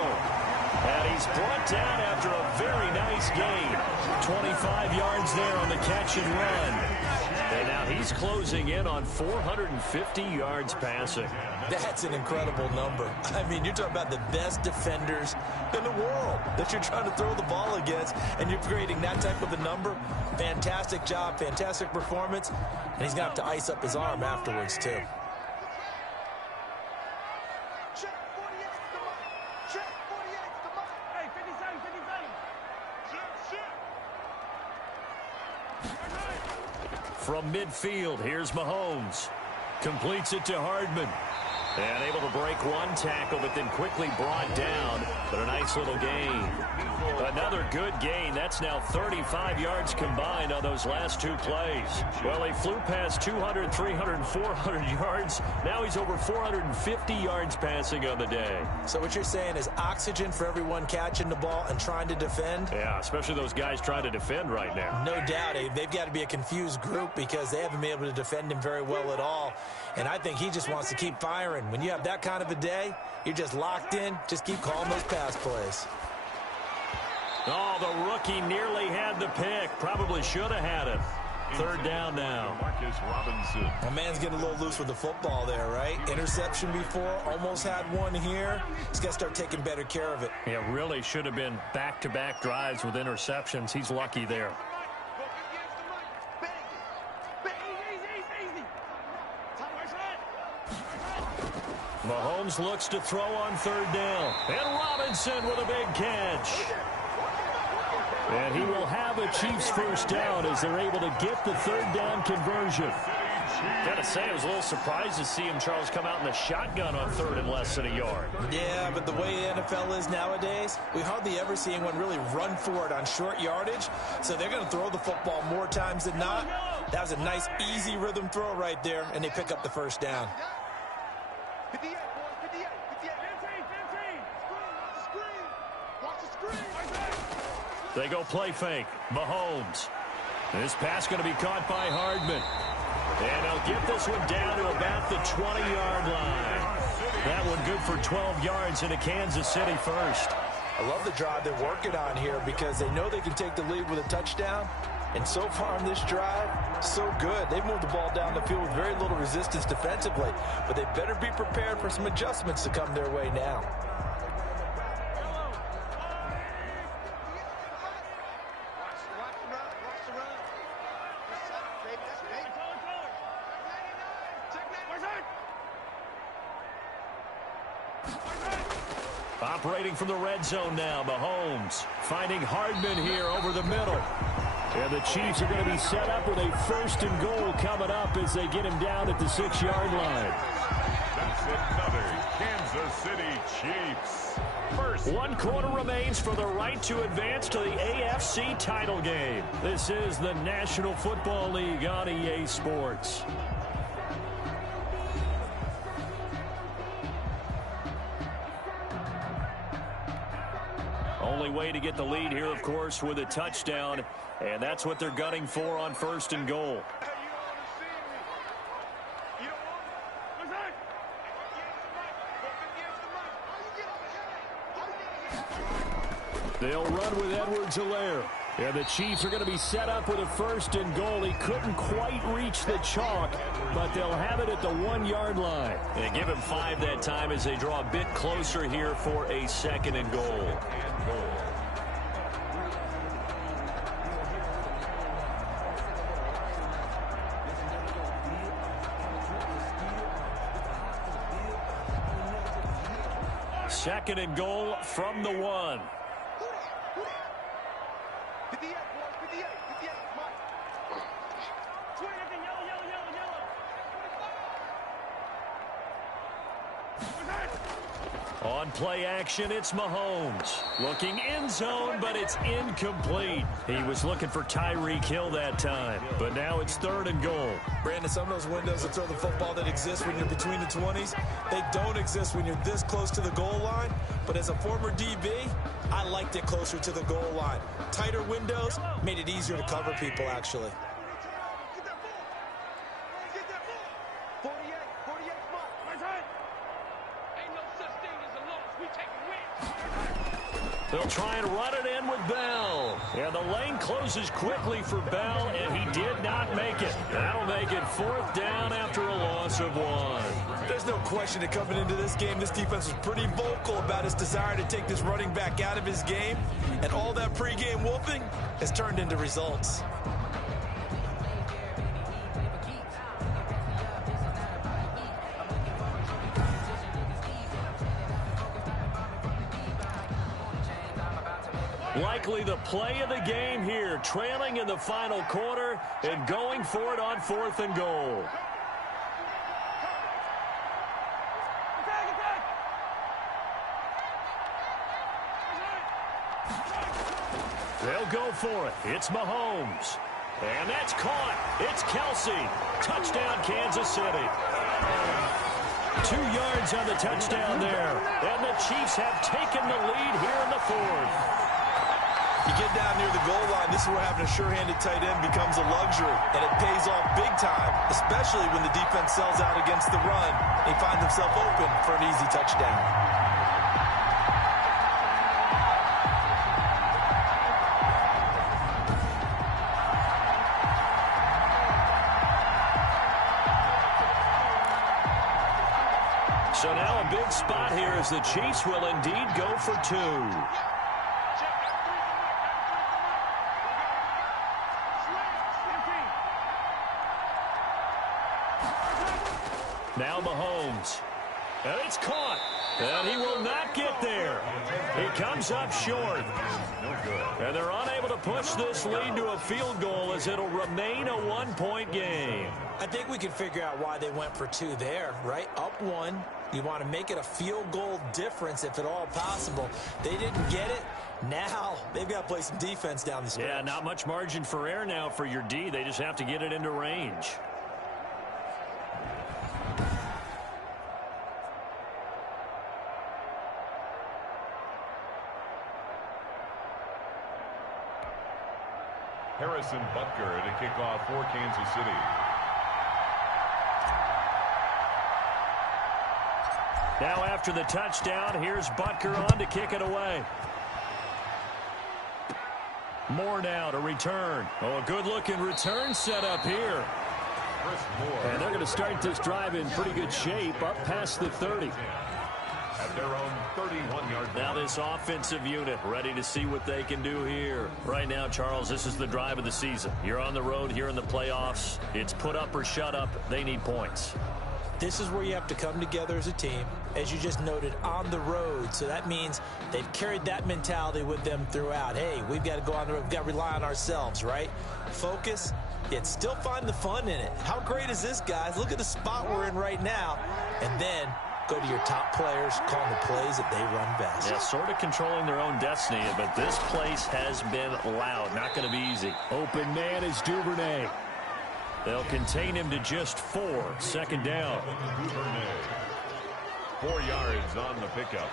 And he's brought down after a very nice gain. 25 yards there on the catch and run. And now he's closing in on 450 yards passing. That's an incredible number. I mean, you're talking about the best defenders in the world that you're trying to throw the ball against, and you're creating that type of a number. Fantastic job, fantastic performance, and he's going to have to ice up his arm afterwards, too. From midfield, here's Mahomes. Completes it to Hardman. And able to break one tackle, but then quickly brought down. But a nice little gain. Another good gain. That's now 35 yards combined on those last two plays. Well, he flew past 200, 300, 400 yards. Now he's over 450 yards passing on the day. So what you're saying is oxygen for everyone catching the ball and trying to defend? Yeah, especially those guys trying to defend right now. No doubt. They've got to be a confused group because they haven't been able to defend him very well at all. And I think he just wants to keep firing. When you have that kind of a day, you're just locked in. Just keep calling those pass plays. Oh, the rookie nearly had the pick. Probably should have had it. 3rd down now. Marcus Robinson. My man's getting a little loose with the football there, right? Interception before, almost had one here. He's got to start taking better care of it. Yeah, really should have been back-to-back drives with interceptions. He's lucky there. Mahomes looks to throw on 3rd down. And Robinson with a big catch. And he will have a Chiefs first down as they're able to get the 3rd down conversion. Got to say, I was a little surprised to see him, Charles, come out in the shotgun on 3rd and less than a yard. Yeah, but the way the NFL is nowadays, we hardly ever see anyone really run for it on short yardage. So they're going to throw the football more times than not. That was a nice, easy rhythm throw right there, and they pick up the first down. They go play fake. Mahomes. This pass going to be caught by Hardman. And they'll get this one down to about the 20-yard line. That one good for 12 yards into Kansas City first. I love the drive they're working on here because they know they can take the lead with a touchdown. And so far on this drive, so good. They've moved the ball down the field with very little resistance defensively. But they better be prepared for some adjustments to come their way now. Operating from the red zone now, Mahomes finding Hardman here over the middle. And the Chiefs are going to be set up with a 1st and goal coming up as they get him down at the 6-yard line. That's another Kansas City Chiefs. First. 1 quarter remains for the right to advance to the AFC title game. This is the National Football League on EA Sports. Only way to get the lead here, of course, with a touchdown, and that's what they're gunning for on 1st and goal. They'll run with Edwards-Helaire. And the Chiefs are going to be set up with a 1st and goal. He couldn't quite reach the chalk, but they'll have it at the 1-yard line. And give him 5 that time as they draw a bit closer here for a 2nd and goal. Second and goal from the 1. On play action, it's Mahomes. Looking end zone, but it's incomplete. He was looking for Tyreek Hill that time, but now it's 3rd and goal. Brandon, some of those windows to throw the football that exist when you're between the 20s, they don't exist when you're this close to the goal line. But as a former DB, I liked it closer to the goal line. Tighter windows made it easier to cover people, actually. They'll try and run it in with Bell. And the lane closes quickly for Bell, and he did not make it. That'll make it 4th down after a loss of 1. There's no question that coming into this game, this defense was pretty vocal about his desire to take this running back out of his game. And all that pregame wolfing has turned into results. Likely the play of the game here, trailing in the final quarter and going for it on 4th and goal. They'll go for it. It's Mahomes. And that's caught. It's Kelsey. Touchdown, Kansas City. 2 yards on the touchdown there. And the Chiefs have taken the lead here in the 4th. You get down near the goal line, this is where having a sure-handed tight end becomes a luxury, and it pays off big time, especially when the defense sells out against the run. He finds himself open for an easy touchdown. So now a big spot here as the Chiefs will indeed go for 2. Now Mahomes. And it's caught. And he will not get there. He comes up short. And they're unable to push this lead to a field goal as it'll remain a 1-point game. I think we can figure out why they went for 2 there, right? Up 1. You want to make it a field goal difference if at all possible. They didn't get it. Now they've got to play some defense down the stretch. Yeah, not much margin for error now for your D. They just have to get it into range. Harrison Butker to kick off for Kansas City. Now after the touchdown, here's Butker on to kick it away. Moore now to return. Oh, a good-looking return set up here. And they're going to start this drive in pretty good shape up past the 30. At their own 31-yard line. Now this offensive unit ready to see what they can do here. Right now, Charles, this is the drive of the season. You're on the road here in the playoffs. It's put up or shut up. They need points. This is where you have to come together as a team, as you just noted, on the road. So that means they've carried that mentality with them throughout. Hey, we've got to go on the road. We've got to rely on ourselves, right? Focus, yet still find the fun in it. How great is this, guys? Look at the spot we're in right now. And then go to your top players, call the plays that they run best. Yeah, sort of controlling their own destiny, but this place has been loud. Not going to be easy. Open man is Duvernay. They'll contain him to just 4. Second down. 4 yards on the pickup.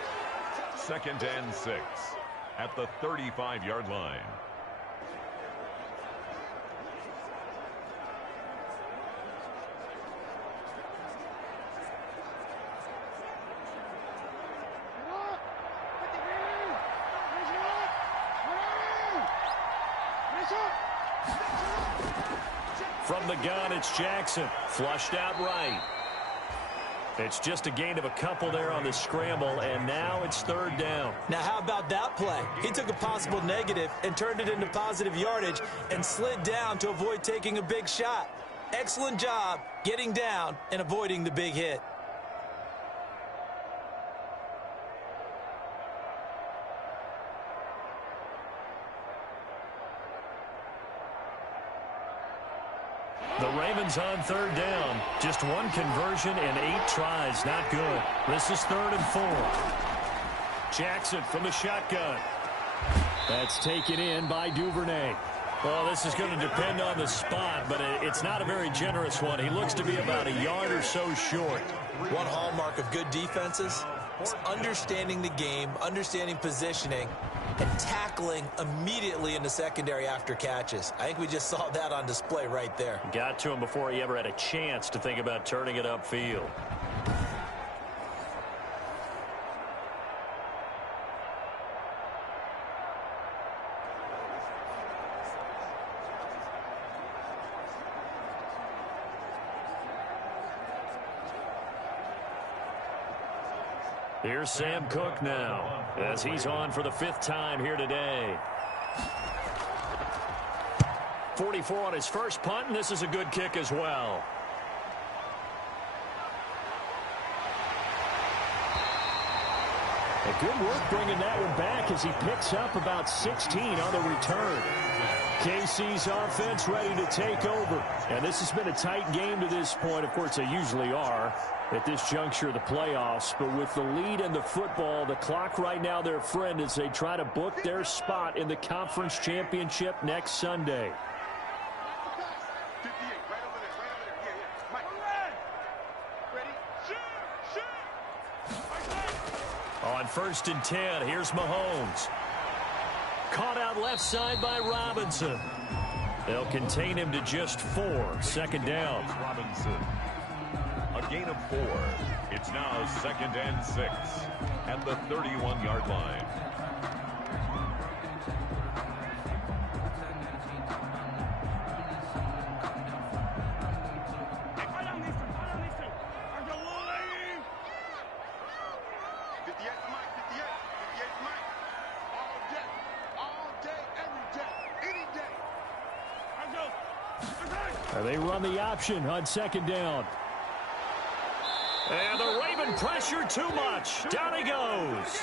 2nd and 6 at the 35-yard line. From the gun, it's Jackson. Flushed out right. It's just a gain of a couple there on the scramble, and now it's 3rd down. Now, how about that play? He took a possible negative and turned it into positive yardage and slid down to avoid taking a big shot. Excellent job getting down and avoiding the big hit. The Ravens on 3rd down. Just 1 conversion and 8 tries. Not good. This is 3rd and 4. Jackson from the shotgun. That's taken in by Duvernay. Well, this is going to depend on the spot, but it's not a very generous one. He looks to be about a yard or so short. One hallmark of good defenses is understanding the game, understanding positioning, and tackling immediately in the secondary after catches. I think we just saw that on display right there. Got to him before he ever had a chance to think about turning it upfield. Here's Sam Cook now, as he's on for the 5th time here today. 44 on his first punt, and this is a good kick as well. A good work bringing that one back as he picks up about 16 on the return. KC's offense ready to take over. And this has been a tight game to this point. Of course, they usually are at this juncture of the playoffs. But with the lead in the football, the clock right now their friend as they try to book their spot in the conference championship next Sunday. On 1st and 10, here's Mahomes. Caught out left side by Robinson. They'll contain him to just 4. 2nd down. Robinson. A gain of 4. It's now 2nd and 6 at the 31-yard line. They run the option on 2nd down. And the Raven pressure too much. Down he goes.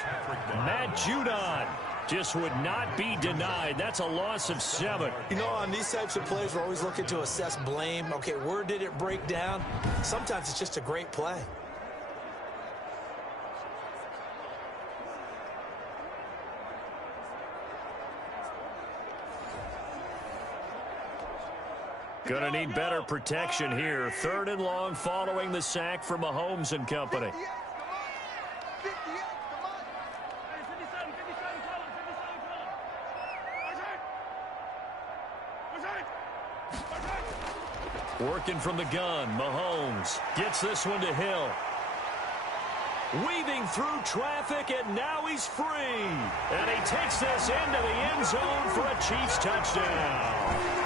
Matt Judon just would not be denied. That's a loss of 7. You know, on these types of plays, we're always looking to assess blame. Okay, where did it break down? Sometimes it's just a great play. Gonna need better protection here. 3rd and long following the sack from Mahomes and company. Working from the gun, Mahomes gets this one to Hill. Weaving through traffic, and now he's free. And he takes this into the end zone for a Chiefs touchdown.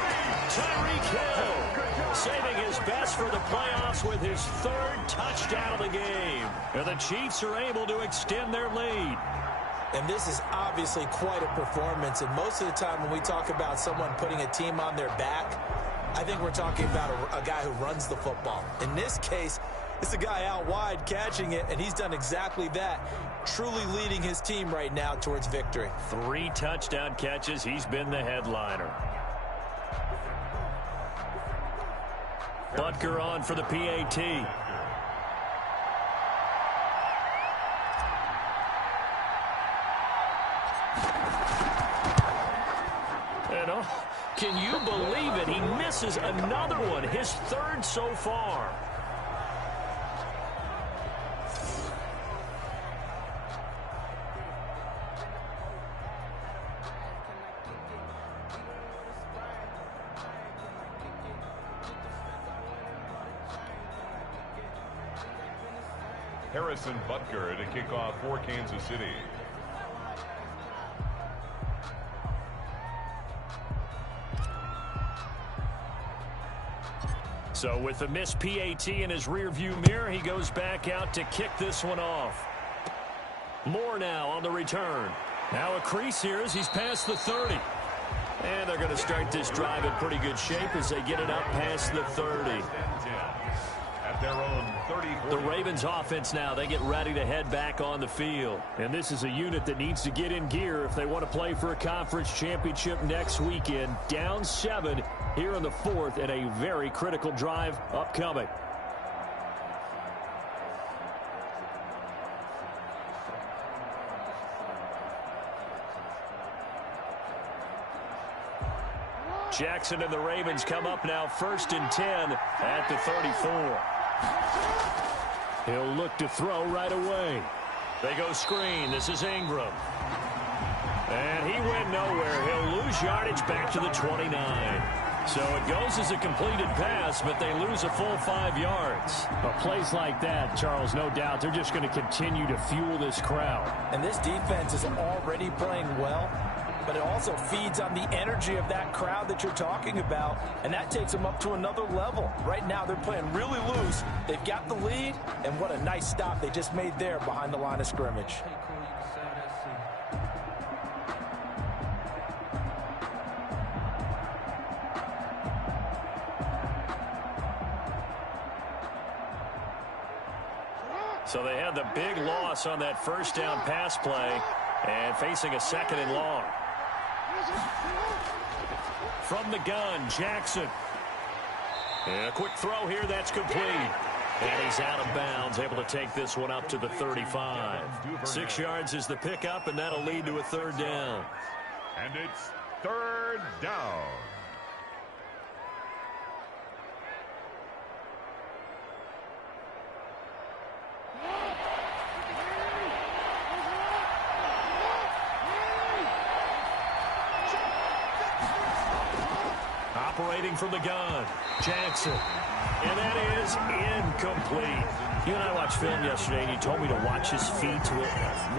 Tyreek Hill saving his best for the playoffs with his 3rd touchdown of the game. And the Chiefs are able to extend their lead. And this is obviously quite a performance. And most of the time when we talk about someone putting a team on their back, I think we're talking about a guy who runs the football. In this case, It's a guy out wide catching it, and he's done exactly that, truly leading his team right now towards victory. 3 touchdown catches. He's been the headliner. Butker on for the PAT. And can you believe it? He misses another one, his 3rd so far. Harrison Butker to kick off for Kansas City. So with the missed PAT in his rearview mirror, he goes back out to kick this one off. Moore now on the return. Now a crease here as he's past the 30. And they're going to start this drive in pretty good shape as they get it up past the 30. At their own 30. The Ravens offense now, they get ready to head back on the field. And this is a unit that needs to get in gear if they want to play for a conference championship next weekend. Down 7 here in the 4th and a very critical drive upcoming. Jackson and the Ravens come up now 1st and 10 at the 34. He'll look to throw right away. They go screen. This is Ingram. And he went nowhere. He'll lose yardage back to the 29. So it goes as a completed pass, but they lose a full 5 yards. But plays like that, Charles, no doubt, they're just going to continue to fuel this crowd. And this defense is already playing well, but it also feeds on the energy of that crowd that you're talking about, and that takes them up to another level. Right now, they're playing really loose. They've got the lead, and what a nice stop they just made there behind the line of scrimmage. So they had the big loss on that 1st down pass play and facing a 2nd and long. From the gun, Jackson. And a quick throw here, that's complete. And he's out of bounds, able to take this one up to the 35. 6 yards is the pickup, and that'll lead to a 3rd down. And it's 3rd down. Operating from the gun, Jackson. And that is incomplete. You and I watched film yesterday, and you told me to watch his feet. For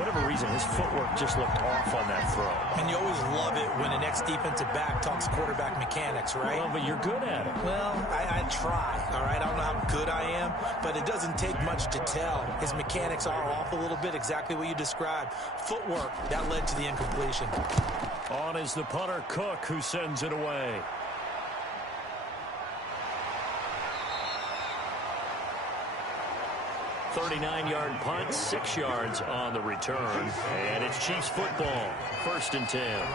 whatever reason, his footwork just looked off on that throw. And you always love it when an ex-defensive back talks quarterback mechanics, right? Well, but you're good at it. Well, I try, all right? I don't know how good I am, but it doesn't take much to tell. His mechanics are off a little bit, exactly what you described. Footwork, that led to the incompletion. On is the punter, Cook, who sends it away. 39-yard punt, 6 yards on the return. And it's Chiefs football, 1st and 10.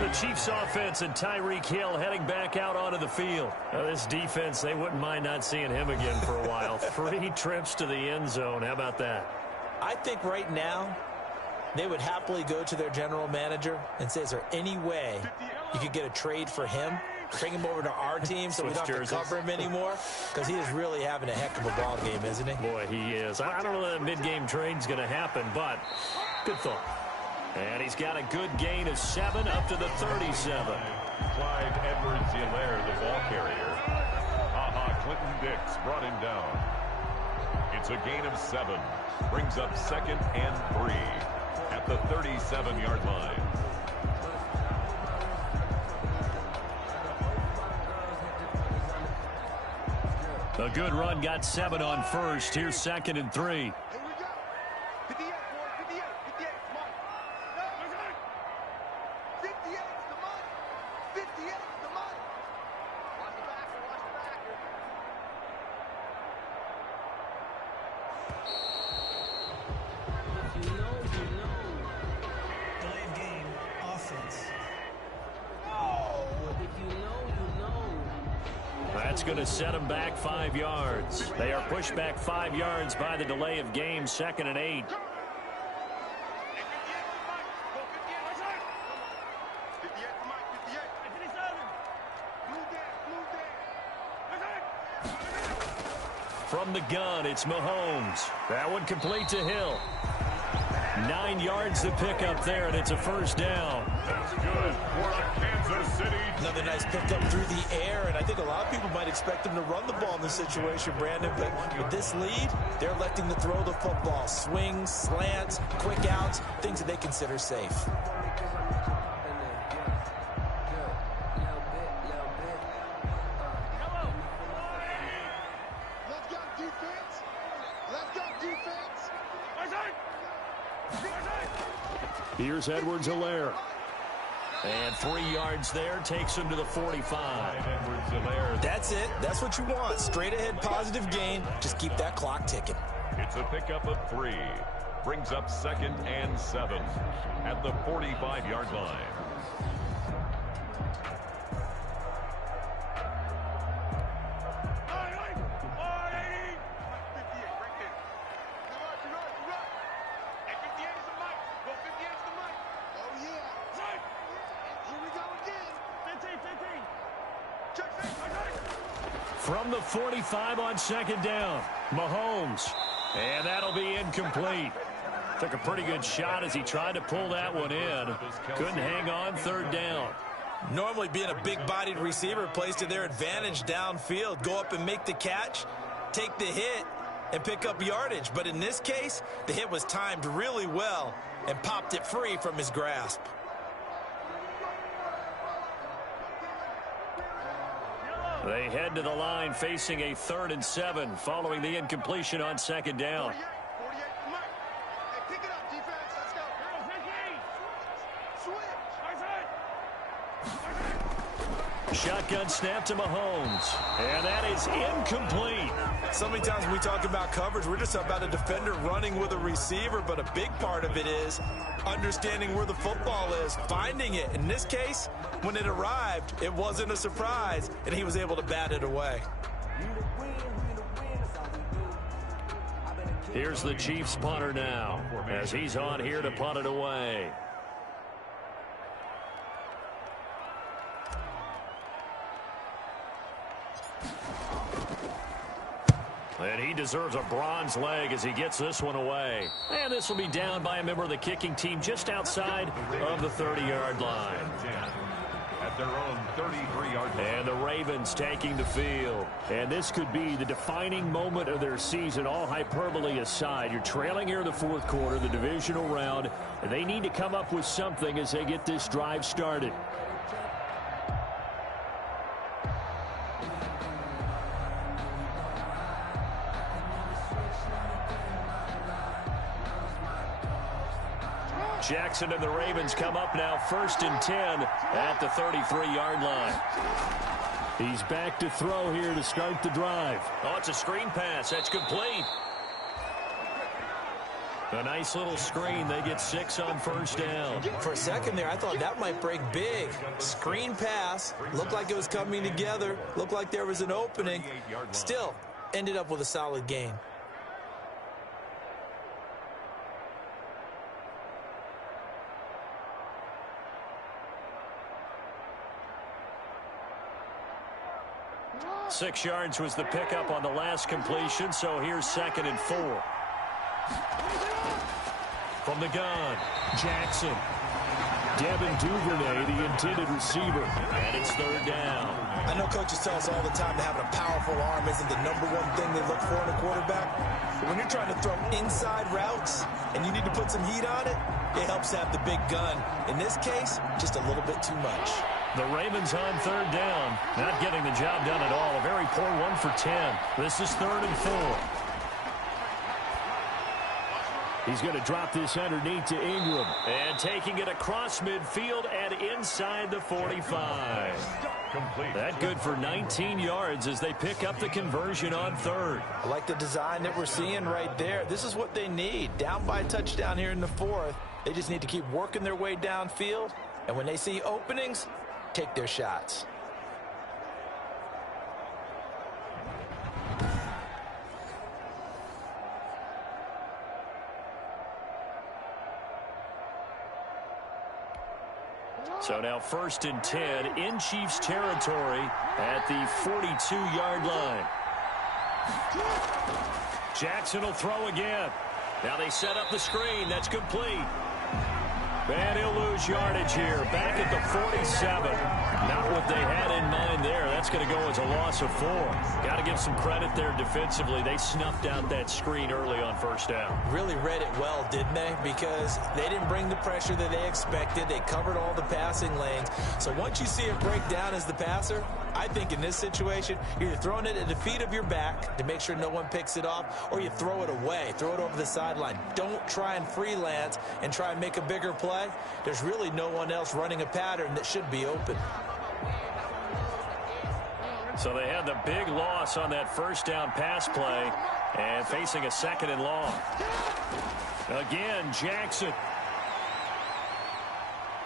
The Chiefs offense and Tyreek Hill heading back out onto the field. Now, this defense, they wouldn't mind not seeing him again for a while. 3 trips to the end zone. How about that? I think right now they would happily go to their general manager and say, is there any way you could get a trade for him? Bring him over to our team so we don't have to cover him anymore, because he is really having a heck of a ball game, isn't he? Boy, he is. I don't know that mid-game trade's going to happen, but good thought. And he's got a good gain of 7 up to the 37. Clyde Edwards-Helaire, the ball carrier. Clinton Dix brought him down. It's a gain of 7. Brings up 2nd and 3 at the 37-yard line. A good run, got 7 on first. Here's 2nd and 3. That's going to set them back 5 yards. They are pushed back 5 yards by the delay of game, 2nd and 8. From the gun, it's Mahomes. That one complete to Hill. 9 yards to pick up there, and it's a first down. That's good for Kansas City. Another nice pickup through the air, and I think a lot of people might expect them to run the ball in this situation, Brandon. But with this lead, they're electing to throw the football. Swings, slants, quick outs, things that they consider safe. Here's Edwards-Helaire. And 3 yards there takes him to the 45. That's it. That's what you want. Straight ahead positive gain. Just keep that clock ticking. It's a pickup of 3. Brings up 2nd and 7 at the 45-yard line. From the 45 on 2nd down, Mahomes. And that'll be incomplete. Took a pretty good shot as he tried to pull that one in. Couldn't hang on, 3rd down. Normally being a big-bodied receiver plays to their advantage downfield. Go up and make the catch, take the hit, and pick up yardage. But in this case, the hit was timed really well and popped it free from his grasp. They head to the line facing a 3rd and 7 following the incompletion on 2nd down. Shotgun snap to Mahomes. And that is incomplete. So many times when we talk about coverage, we're just about a defender running with a receiver, but a big part of it is understanding where the football is, finding it. In this case, when it arrived, it wasn't a surprise, and he was able to bat it away. Here's the Chiefs punter now, as he's on here to punt it away. And he deserves a bronze leg as he gets this one away. And this will be down by a member of the kicking team just outside of the 30-yard line. At their own 33-yard line. And the Ravens taking the field. And this could be the defining moment of their season, all hyperbole aside. You're trailing here in the 4th quarter, the divisional round, and they need to come up with something as they get this drive started. Jackson and the Ravens come up now 1st and 10 at the 33-yard line. He's back to throw here to start the drive. Oh, it's a screen pass. That's complete. A nice little screen. They get 6 on 1st down. For a second there, I thought that might break big. Screen pass. Looked like it was coming together. Looked like there was an opening. Still, ended up with a solid gain. Six yards was the pickup on the last completion, so here's 2nd and 4. From the gun, Jackson. Devin Duvernay, the intended receiver. And it's 3rd down. I know coaches tell us all the time that having a powerful arm isn't the #1 thing they look for in a quarterback. But when you're trying to throw inside routes and you need to put some heat on it, it helps have the big gun. In this case, just a little bit too much. The Ravens on 3rd down. Not getting the job done at all. A very poor 1 for 10. This is 3rd and 4. He's going to drop this underneath to Ingram. And taking it across midfield and inside the 45. Complete. That good for 19 yards as they pick up the conversion on 3rd. I like the design that we're seeing right there. This is what they need. Down by a touchdown here in the 4th. They just need to keep working their way downfield. And when they see openings, take their shots. So now 1st and 10 in Chiefs territory at the 42-yard line. Jackson will throw again. Now they set up the screen. That's complete. And he'll lose yardage here. Back at the 47. Not what they had in mind there. That's going to go as a loss of 4. Got to give some credit there defensively. They snuffed out that screen early on 1st down. Really read it well, didn't they? Because they didn't bring the pressure that they expected. They covered all the passing lanes. So once you see it break down as the passer, I think in this situation, you're either throwing it at the feet of your back to make sure no one picks it off, or you throw it away. Throw it over the sideline. Don't try and freelance and try and make a bigger play. There's really no one else running a pattern that should be open. So they had the big loss on that 1st down pass play and facing a 2nd and long. Again, Jackson.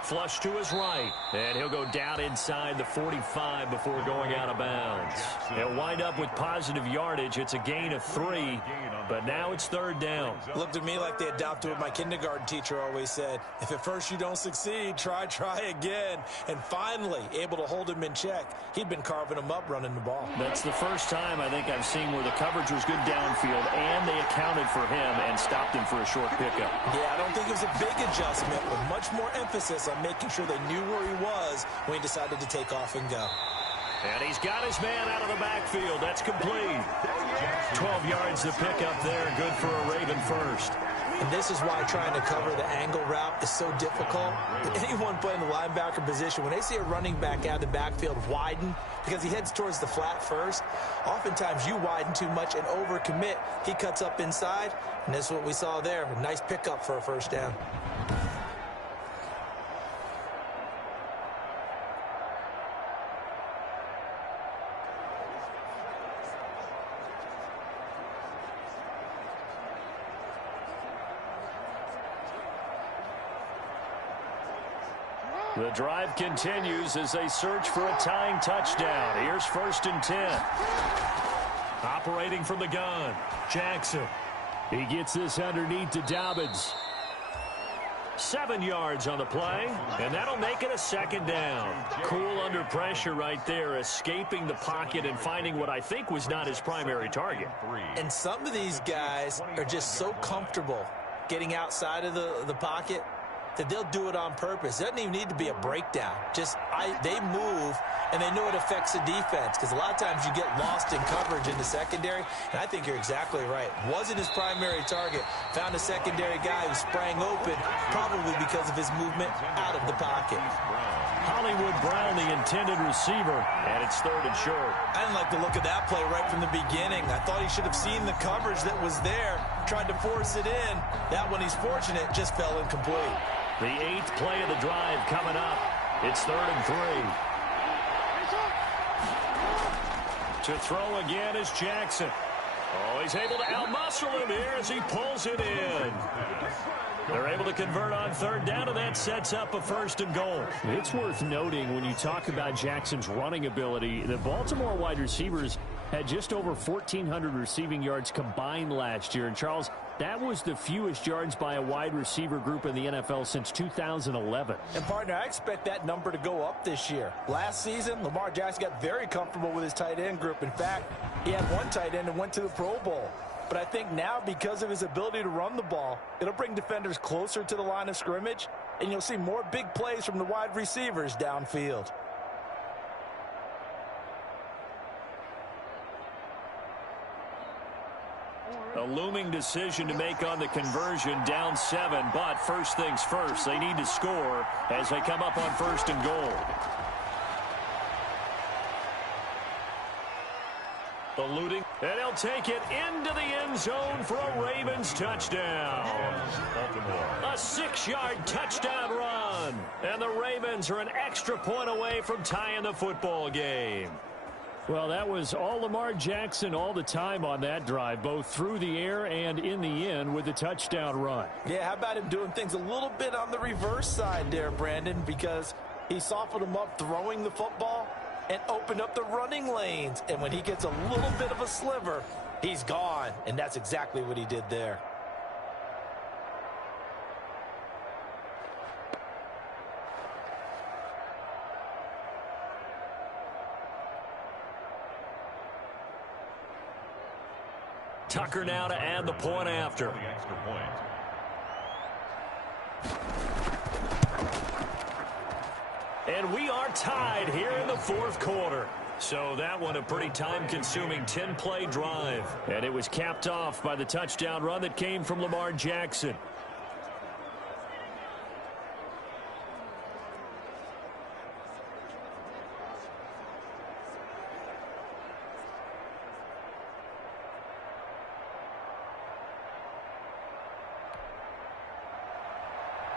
Flush to his right, and he'll go down inside the 45 before going out of bounds. He'll wind up with positive yardage. It's a gain of 3, but now it's 3rd down. Looked at me like they adopted what my kindergarten teacher always said. If at first you don't succeed, try again. And finally, able to hold him in check. He'd been carving him up running the ball. That's the first time I think I've seen where the coverage was good downfield, and they accounted for him and stopped him for a short pickup. Yeah, I don't think it was a big adjustment, but much more emphasis on making sure they knew where he was when he decided to take off and go. And he's got his man out of the backfield. That's complete. 12 yards to pick up there. Good for a Raven first. And this is why trying to cover the angle route is so difficult. Anyone playing the linebacker position, when they see a running back out of the backfield widen, because he heads towards the flat first, oftentimes you widen too much and overcommit. He cuts up inside, and this is what we saw there. A nice pickup for a 1st down. The drive continues as they search for a tying touchdown. Here's 1st and 10. Operating from the gun, Jackson. He gets this underneath to Dobbins. 7 yards on the play, and that'll make it a 2nd down. Cool under pressure right there, escaping the pocket and finding what I think was not his primary target. And some of these guys are just so comfortable getting outside of the pocket that they'll do it on purpose. It doesn't even need to be a breakdown. Just they move, and they know it affects the defense, because a lot of times you get lost in coverage in the secondary, and I think you're exactly right. Wasn't his primary target. Found a secondary guy who sprang open, probably because of his movement out of the pocket. Hollywood Brown, the intended receiver, and it's 3rd and short. I didn't like the look of that play right from the beginning. I thought he should have seen the coverage that was there, tried to force it in. That one, he's fortunate, just fell incomplete. The 8th play of the drive coming up. It's 3rd and 3. To throw again is Jackson. Oh, he's able to outmuscle him here as he pulls it in. They're able to convert on 3rd down, and that sets up a 1st and goal. It's worth noting when you talk about Jackson's running ability, the Baltimore wide receivers had just over 1,400 receiving yards combined last year. And, Charles, that was the fewest yards by a wide receiver group in the NFL since 2011. And, partner, I expect that number to go up this year. Last season, Lamar Jackson got very comfortable with his tight end group. In fact, he had one tight end and went to the Pro Bowl. But I think now, because of his ability to run the ball, it'll bring defenders closer to the line of scrimmage, and you'll see more big plays from the wide receivers downfield. A looming decision to make on the conversion, down 7, but first things first, they need to score as they come up on 1st and goal. Eluding, and he'll take it into the end zone for a Ravens touchdown. Baltimore. A 6-yard touchdown run, and the Ravens are an extra point away from tying the football game. Well, that was all Lamar Jackson all the time on that drive, both through the air and in the end with the touchdown run. Yeah, how about him doing things a little bit on the reverse side there, Brandon, because he softened him up throwing the football and opened up the running lanes. And when he gets a little bit of a sliver, he's gone. And that's exactly what he did there. Tucker now to add the point after. The extra point. And we are tied here in the fourth quarter. So that one a pretty time-consuming 10-play drive. And it was capped off by the touchdown run that came from Lamar Jackson.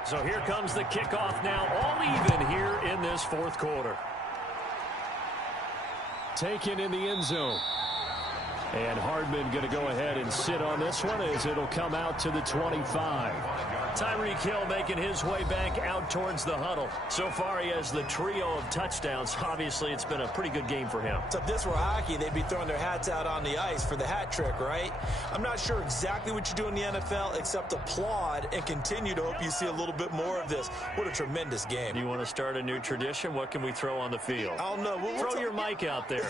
So here comes the kickoff now, all even here in this fourth quarter. Taken in the end zone. And Hardman going to go ahead and sit on this one as it'll come out to the 25. Tyreek Hill making his way back out towards the huddle. So far he has the trio of touchdowns. Obviously it's been a pretty good game for him. So if this were hockey, they'd be throwing their hats out on the ice for the hat trick, right? I'm not sure exactly what you do in the NFL except applaud and continue to hope you see a little bit more of this. What a tremendous game. You want to start a new tradition? What can we throw on the field? I don't know. Throw your mic out there.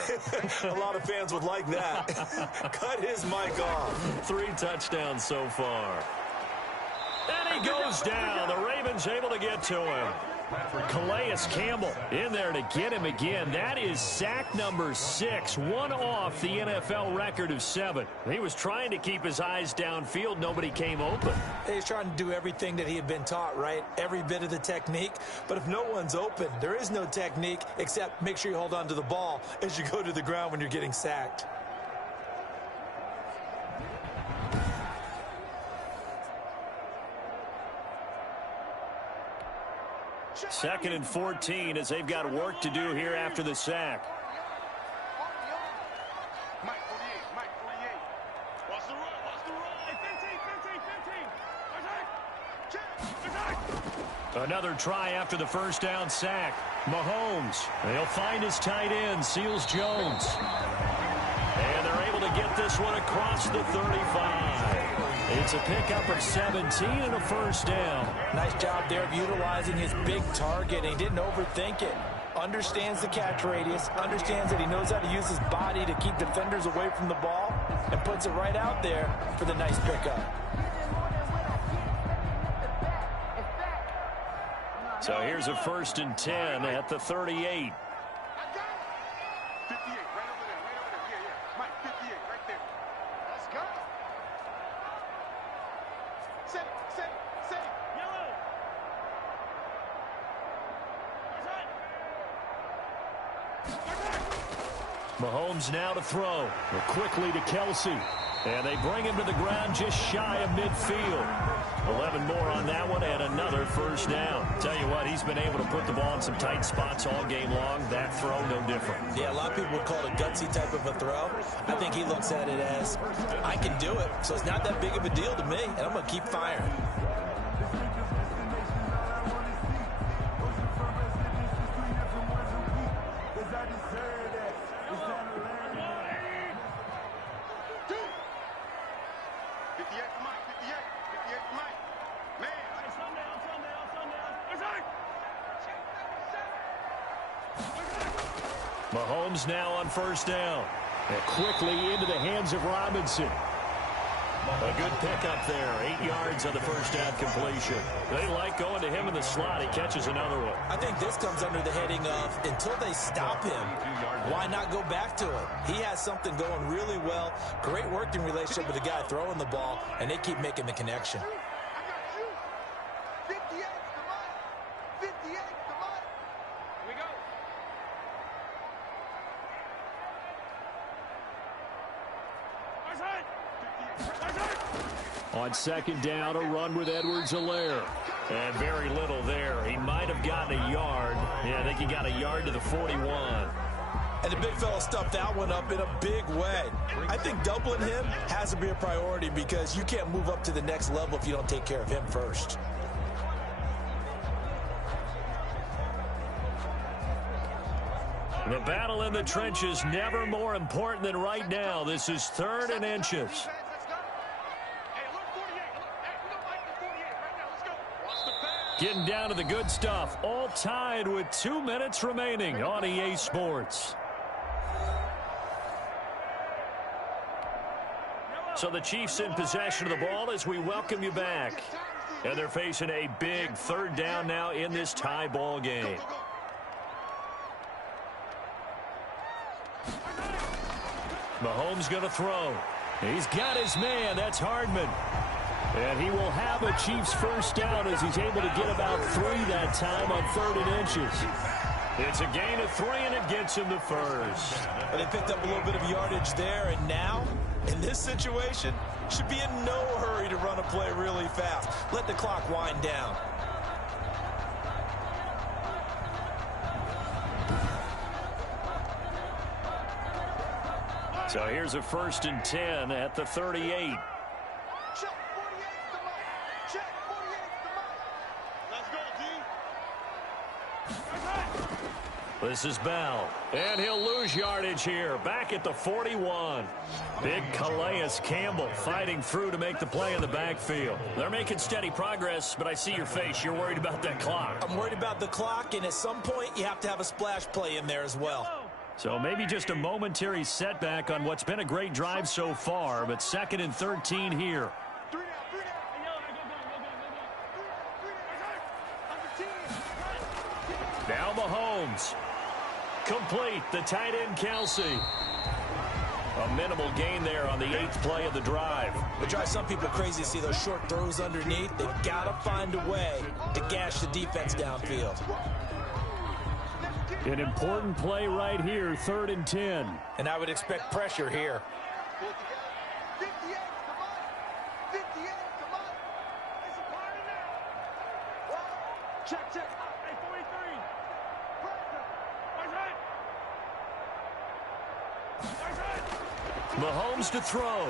A lot of fans would like that. Cut his mic off. 3 touchdowns so far. And he goes down. The Ravens able to get to him. Calais Campbell in there to get him again. That is sack number 6, one off the NFL record of 7. He was trying to keep his eyes downfield. Nobody came open. He's trying to do everything that he had been taught, right? Every bit of the technique. But if no one's open, there is no technique except make sure you hold on to the ball as you go to the ground when you're getting sacked. Second and 14 as they've got work to do here after the sack. Mike 48, Mike 48. Watch the run, watch the run. 15. Another try after the first down sack. Mahomes, they'll find his tight end, Seals Jones. And they're able to get this one across the 35. It's a pickup of 17 and a first down. Nice job there of utilizing his big target. He didn't overthink it. Understands the catch radius. Understands that he knows how to use his body to keep defenders away from the ball. And puts it right out there for the nice pickup. So here's a first and 10 at the 38. 58, right over there, yeah. Mike 58, right there. Let's go. Set it. Yellow. Mahomes now to throw. Quickly to Kelsey. And they bring him to the ground just shy of midfield. 11 more on that one and another first down. Tell you what, he's been able to put the ball in some tight spots all game long. That throw, no different. Yeah, a lot of people would call it a gutsy type of a throw. I think he looks at it as, I can do it, so it's not that big of a deal to me, and I'm going to keep firing. Mahomes now on first down. And quickly into the hands of Robinson. A good pickup there. 8 yards on the first down completion. They like going to him in the slot. He catches another one. I think this comes under the heading of, until they stop him, why not go back to him? He has something going really well. Great working relationship with the guy throwing the ball, and they keep making the connection. On second down, a run with Edwards-Helaire. And very little there. He might have gotten a yard. Yeah, I think he got a yard to the 41. And the big fella stuffed that one up in a big way. I think doubling him has to be a priority because you can't move up to the next level if you don't take care of him first. The battle in the trenches never more important than right now. This is 3rd and inches. Getting down to the good stuff. All tied with 2 minutes remaining on EA Sports. So the Chiefs in possession of the ball as we welcome you back. And they're facing a big third down now in this tie ball game. Mahomes going to throw. He's got his man. That's Hardman. And he will have a Chiefs first down as he's able to get about 3 that time on 3rd and inches. It's a gain of 3, and it gets him the first. Well, they picked up a little bit of yardage there, and now, in this situation, should be in no hurry to run a play really fast. Let the clock wind down. So here's a 1st and 10 at the 38. Check 48's the mic. Check 48's the mic. Let's go, D. This is Bell, and he'll lose yardage here, back at the 41. Big Calais Campbell fighting through to make the play in the backfield. They're making steady progress, but I see your face. You're worried about that clock. I'm worried about the clock, and at some point, you have to have a splash play in there as well. So maybe just a momentary setback on what's been a great drive so far, but 2nd and 13 here. Now Mahomes. Complete, the tight end Kelsey. A minimal gain there on the 8th play of the drive. It drives some people crazy to see those short throws underneath. They've got to find a way to gash the defense downfield. An important play right here, 3rd and 10. And I would expect pressure here. 58's the mic. 58's the mic. It's a party now. Check, check. Hey, 43. Mahomes to throw.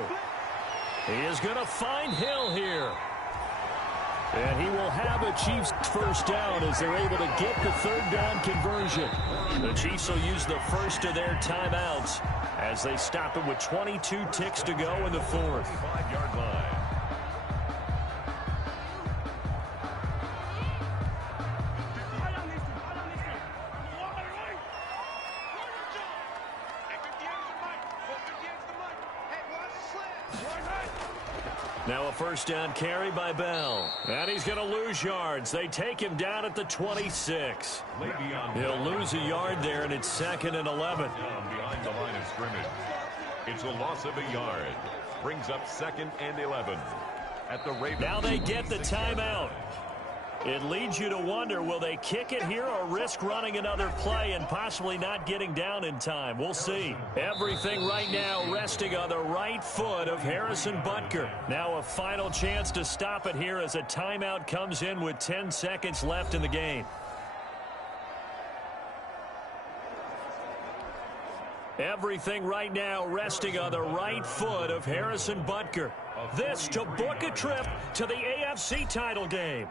He is going to find Hill here. And he will have a Chiefs first down as they're able to get the 3rd down conversion. The Chiefs will use the first of their timeouts as they stop it with 22 ticks to go in the 4th. 5-yard line. Now a first down carry by Bell. And he's going to lose yards. They take him down at the 26. He'll lose a yard there, and it's 2nd and 11. Behind the line of scrimmage. It's a loss of a yard. Brings up 2nd and 11. At the Ravens. Now they get the timeout. It leads you to wonder, will they kick it here or risk running another play and possibly not getting down in time? We'll see. Everything right now resting on the right foot of Harrison Butker. Now a final chance to stop it here as a timeout comes in with 10 seconds left in the game. Everything right now resting on the right foot of Harrison Butker. This to book a trip to the AFC title game.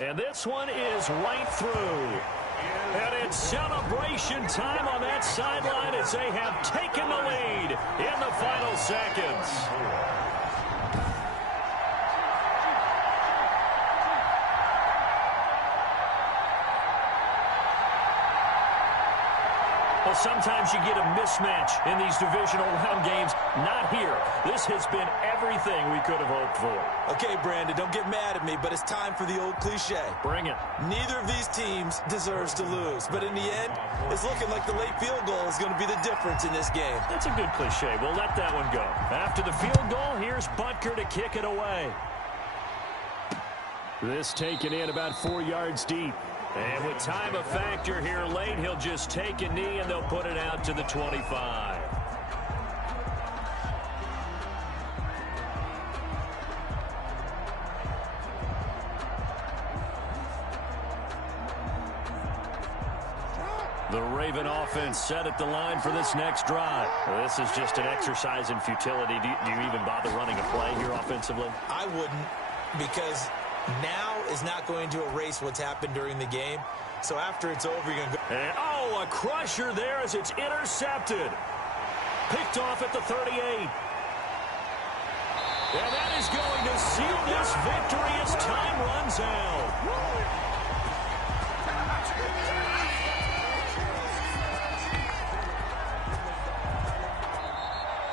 And this one is right through. And it's celebration time on that sideline as they have taken the lead in the final seconds. Well, sometimes you get a mismatch in these divisional round games. Not here. This has been everything we could have hoped for. Okay, Brandon, don't get mad at me, but it's time for the old cliche. Bring it. Neither of these teams deserves to lose, but in the end, it's looking like the late field goal is going to be the difference in this game. That's a good cliche. We'll let that one go. After the field goal, here's Butker to kick it away. This taken in about 4 yards deep. And with time a factor here late, he'll just take a knee and they'll put it out to the 25. The Raven offense set at the line for this next drive. Well, this is just an exercise in futility. Do you even bother running a play here offensively? I wouldn't, because now is not going to erase what's happened during the game. So after it's over, you're going to go. And, oh, a crusher there as it's intercepted. Picked off at the 38. And that is going to seal this victory as time runs out.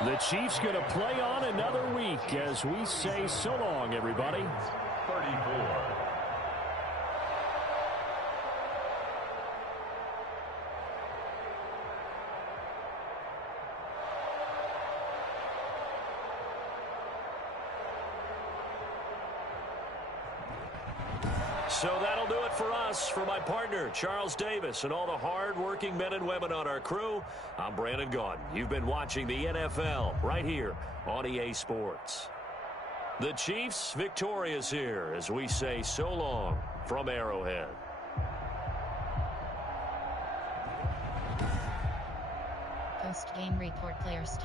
The Chiefs going to play on another week as we say so long, everybody. 34. So that'll do it for us. For my partner, Charles Davis, and all the hard-working men and women on our crew, I'm Brandon Gaudin. You've been watching the NFL right here on EA Sports. The Chiefs victorious here as we say so long from Arrowhead. Post-game report players.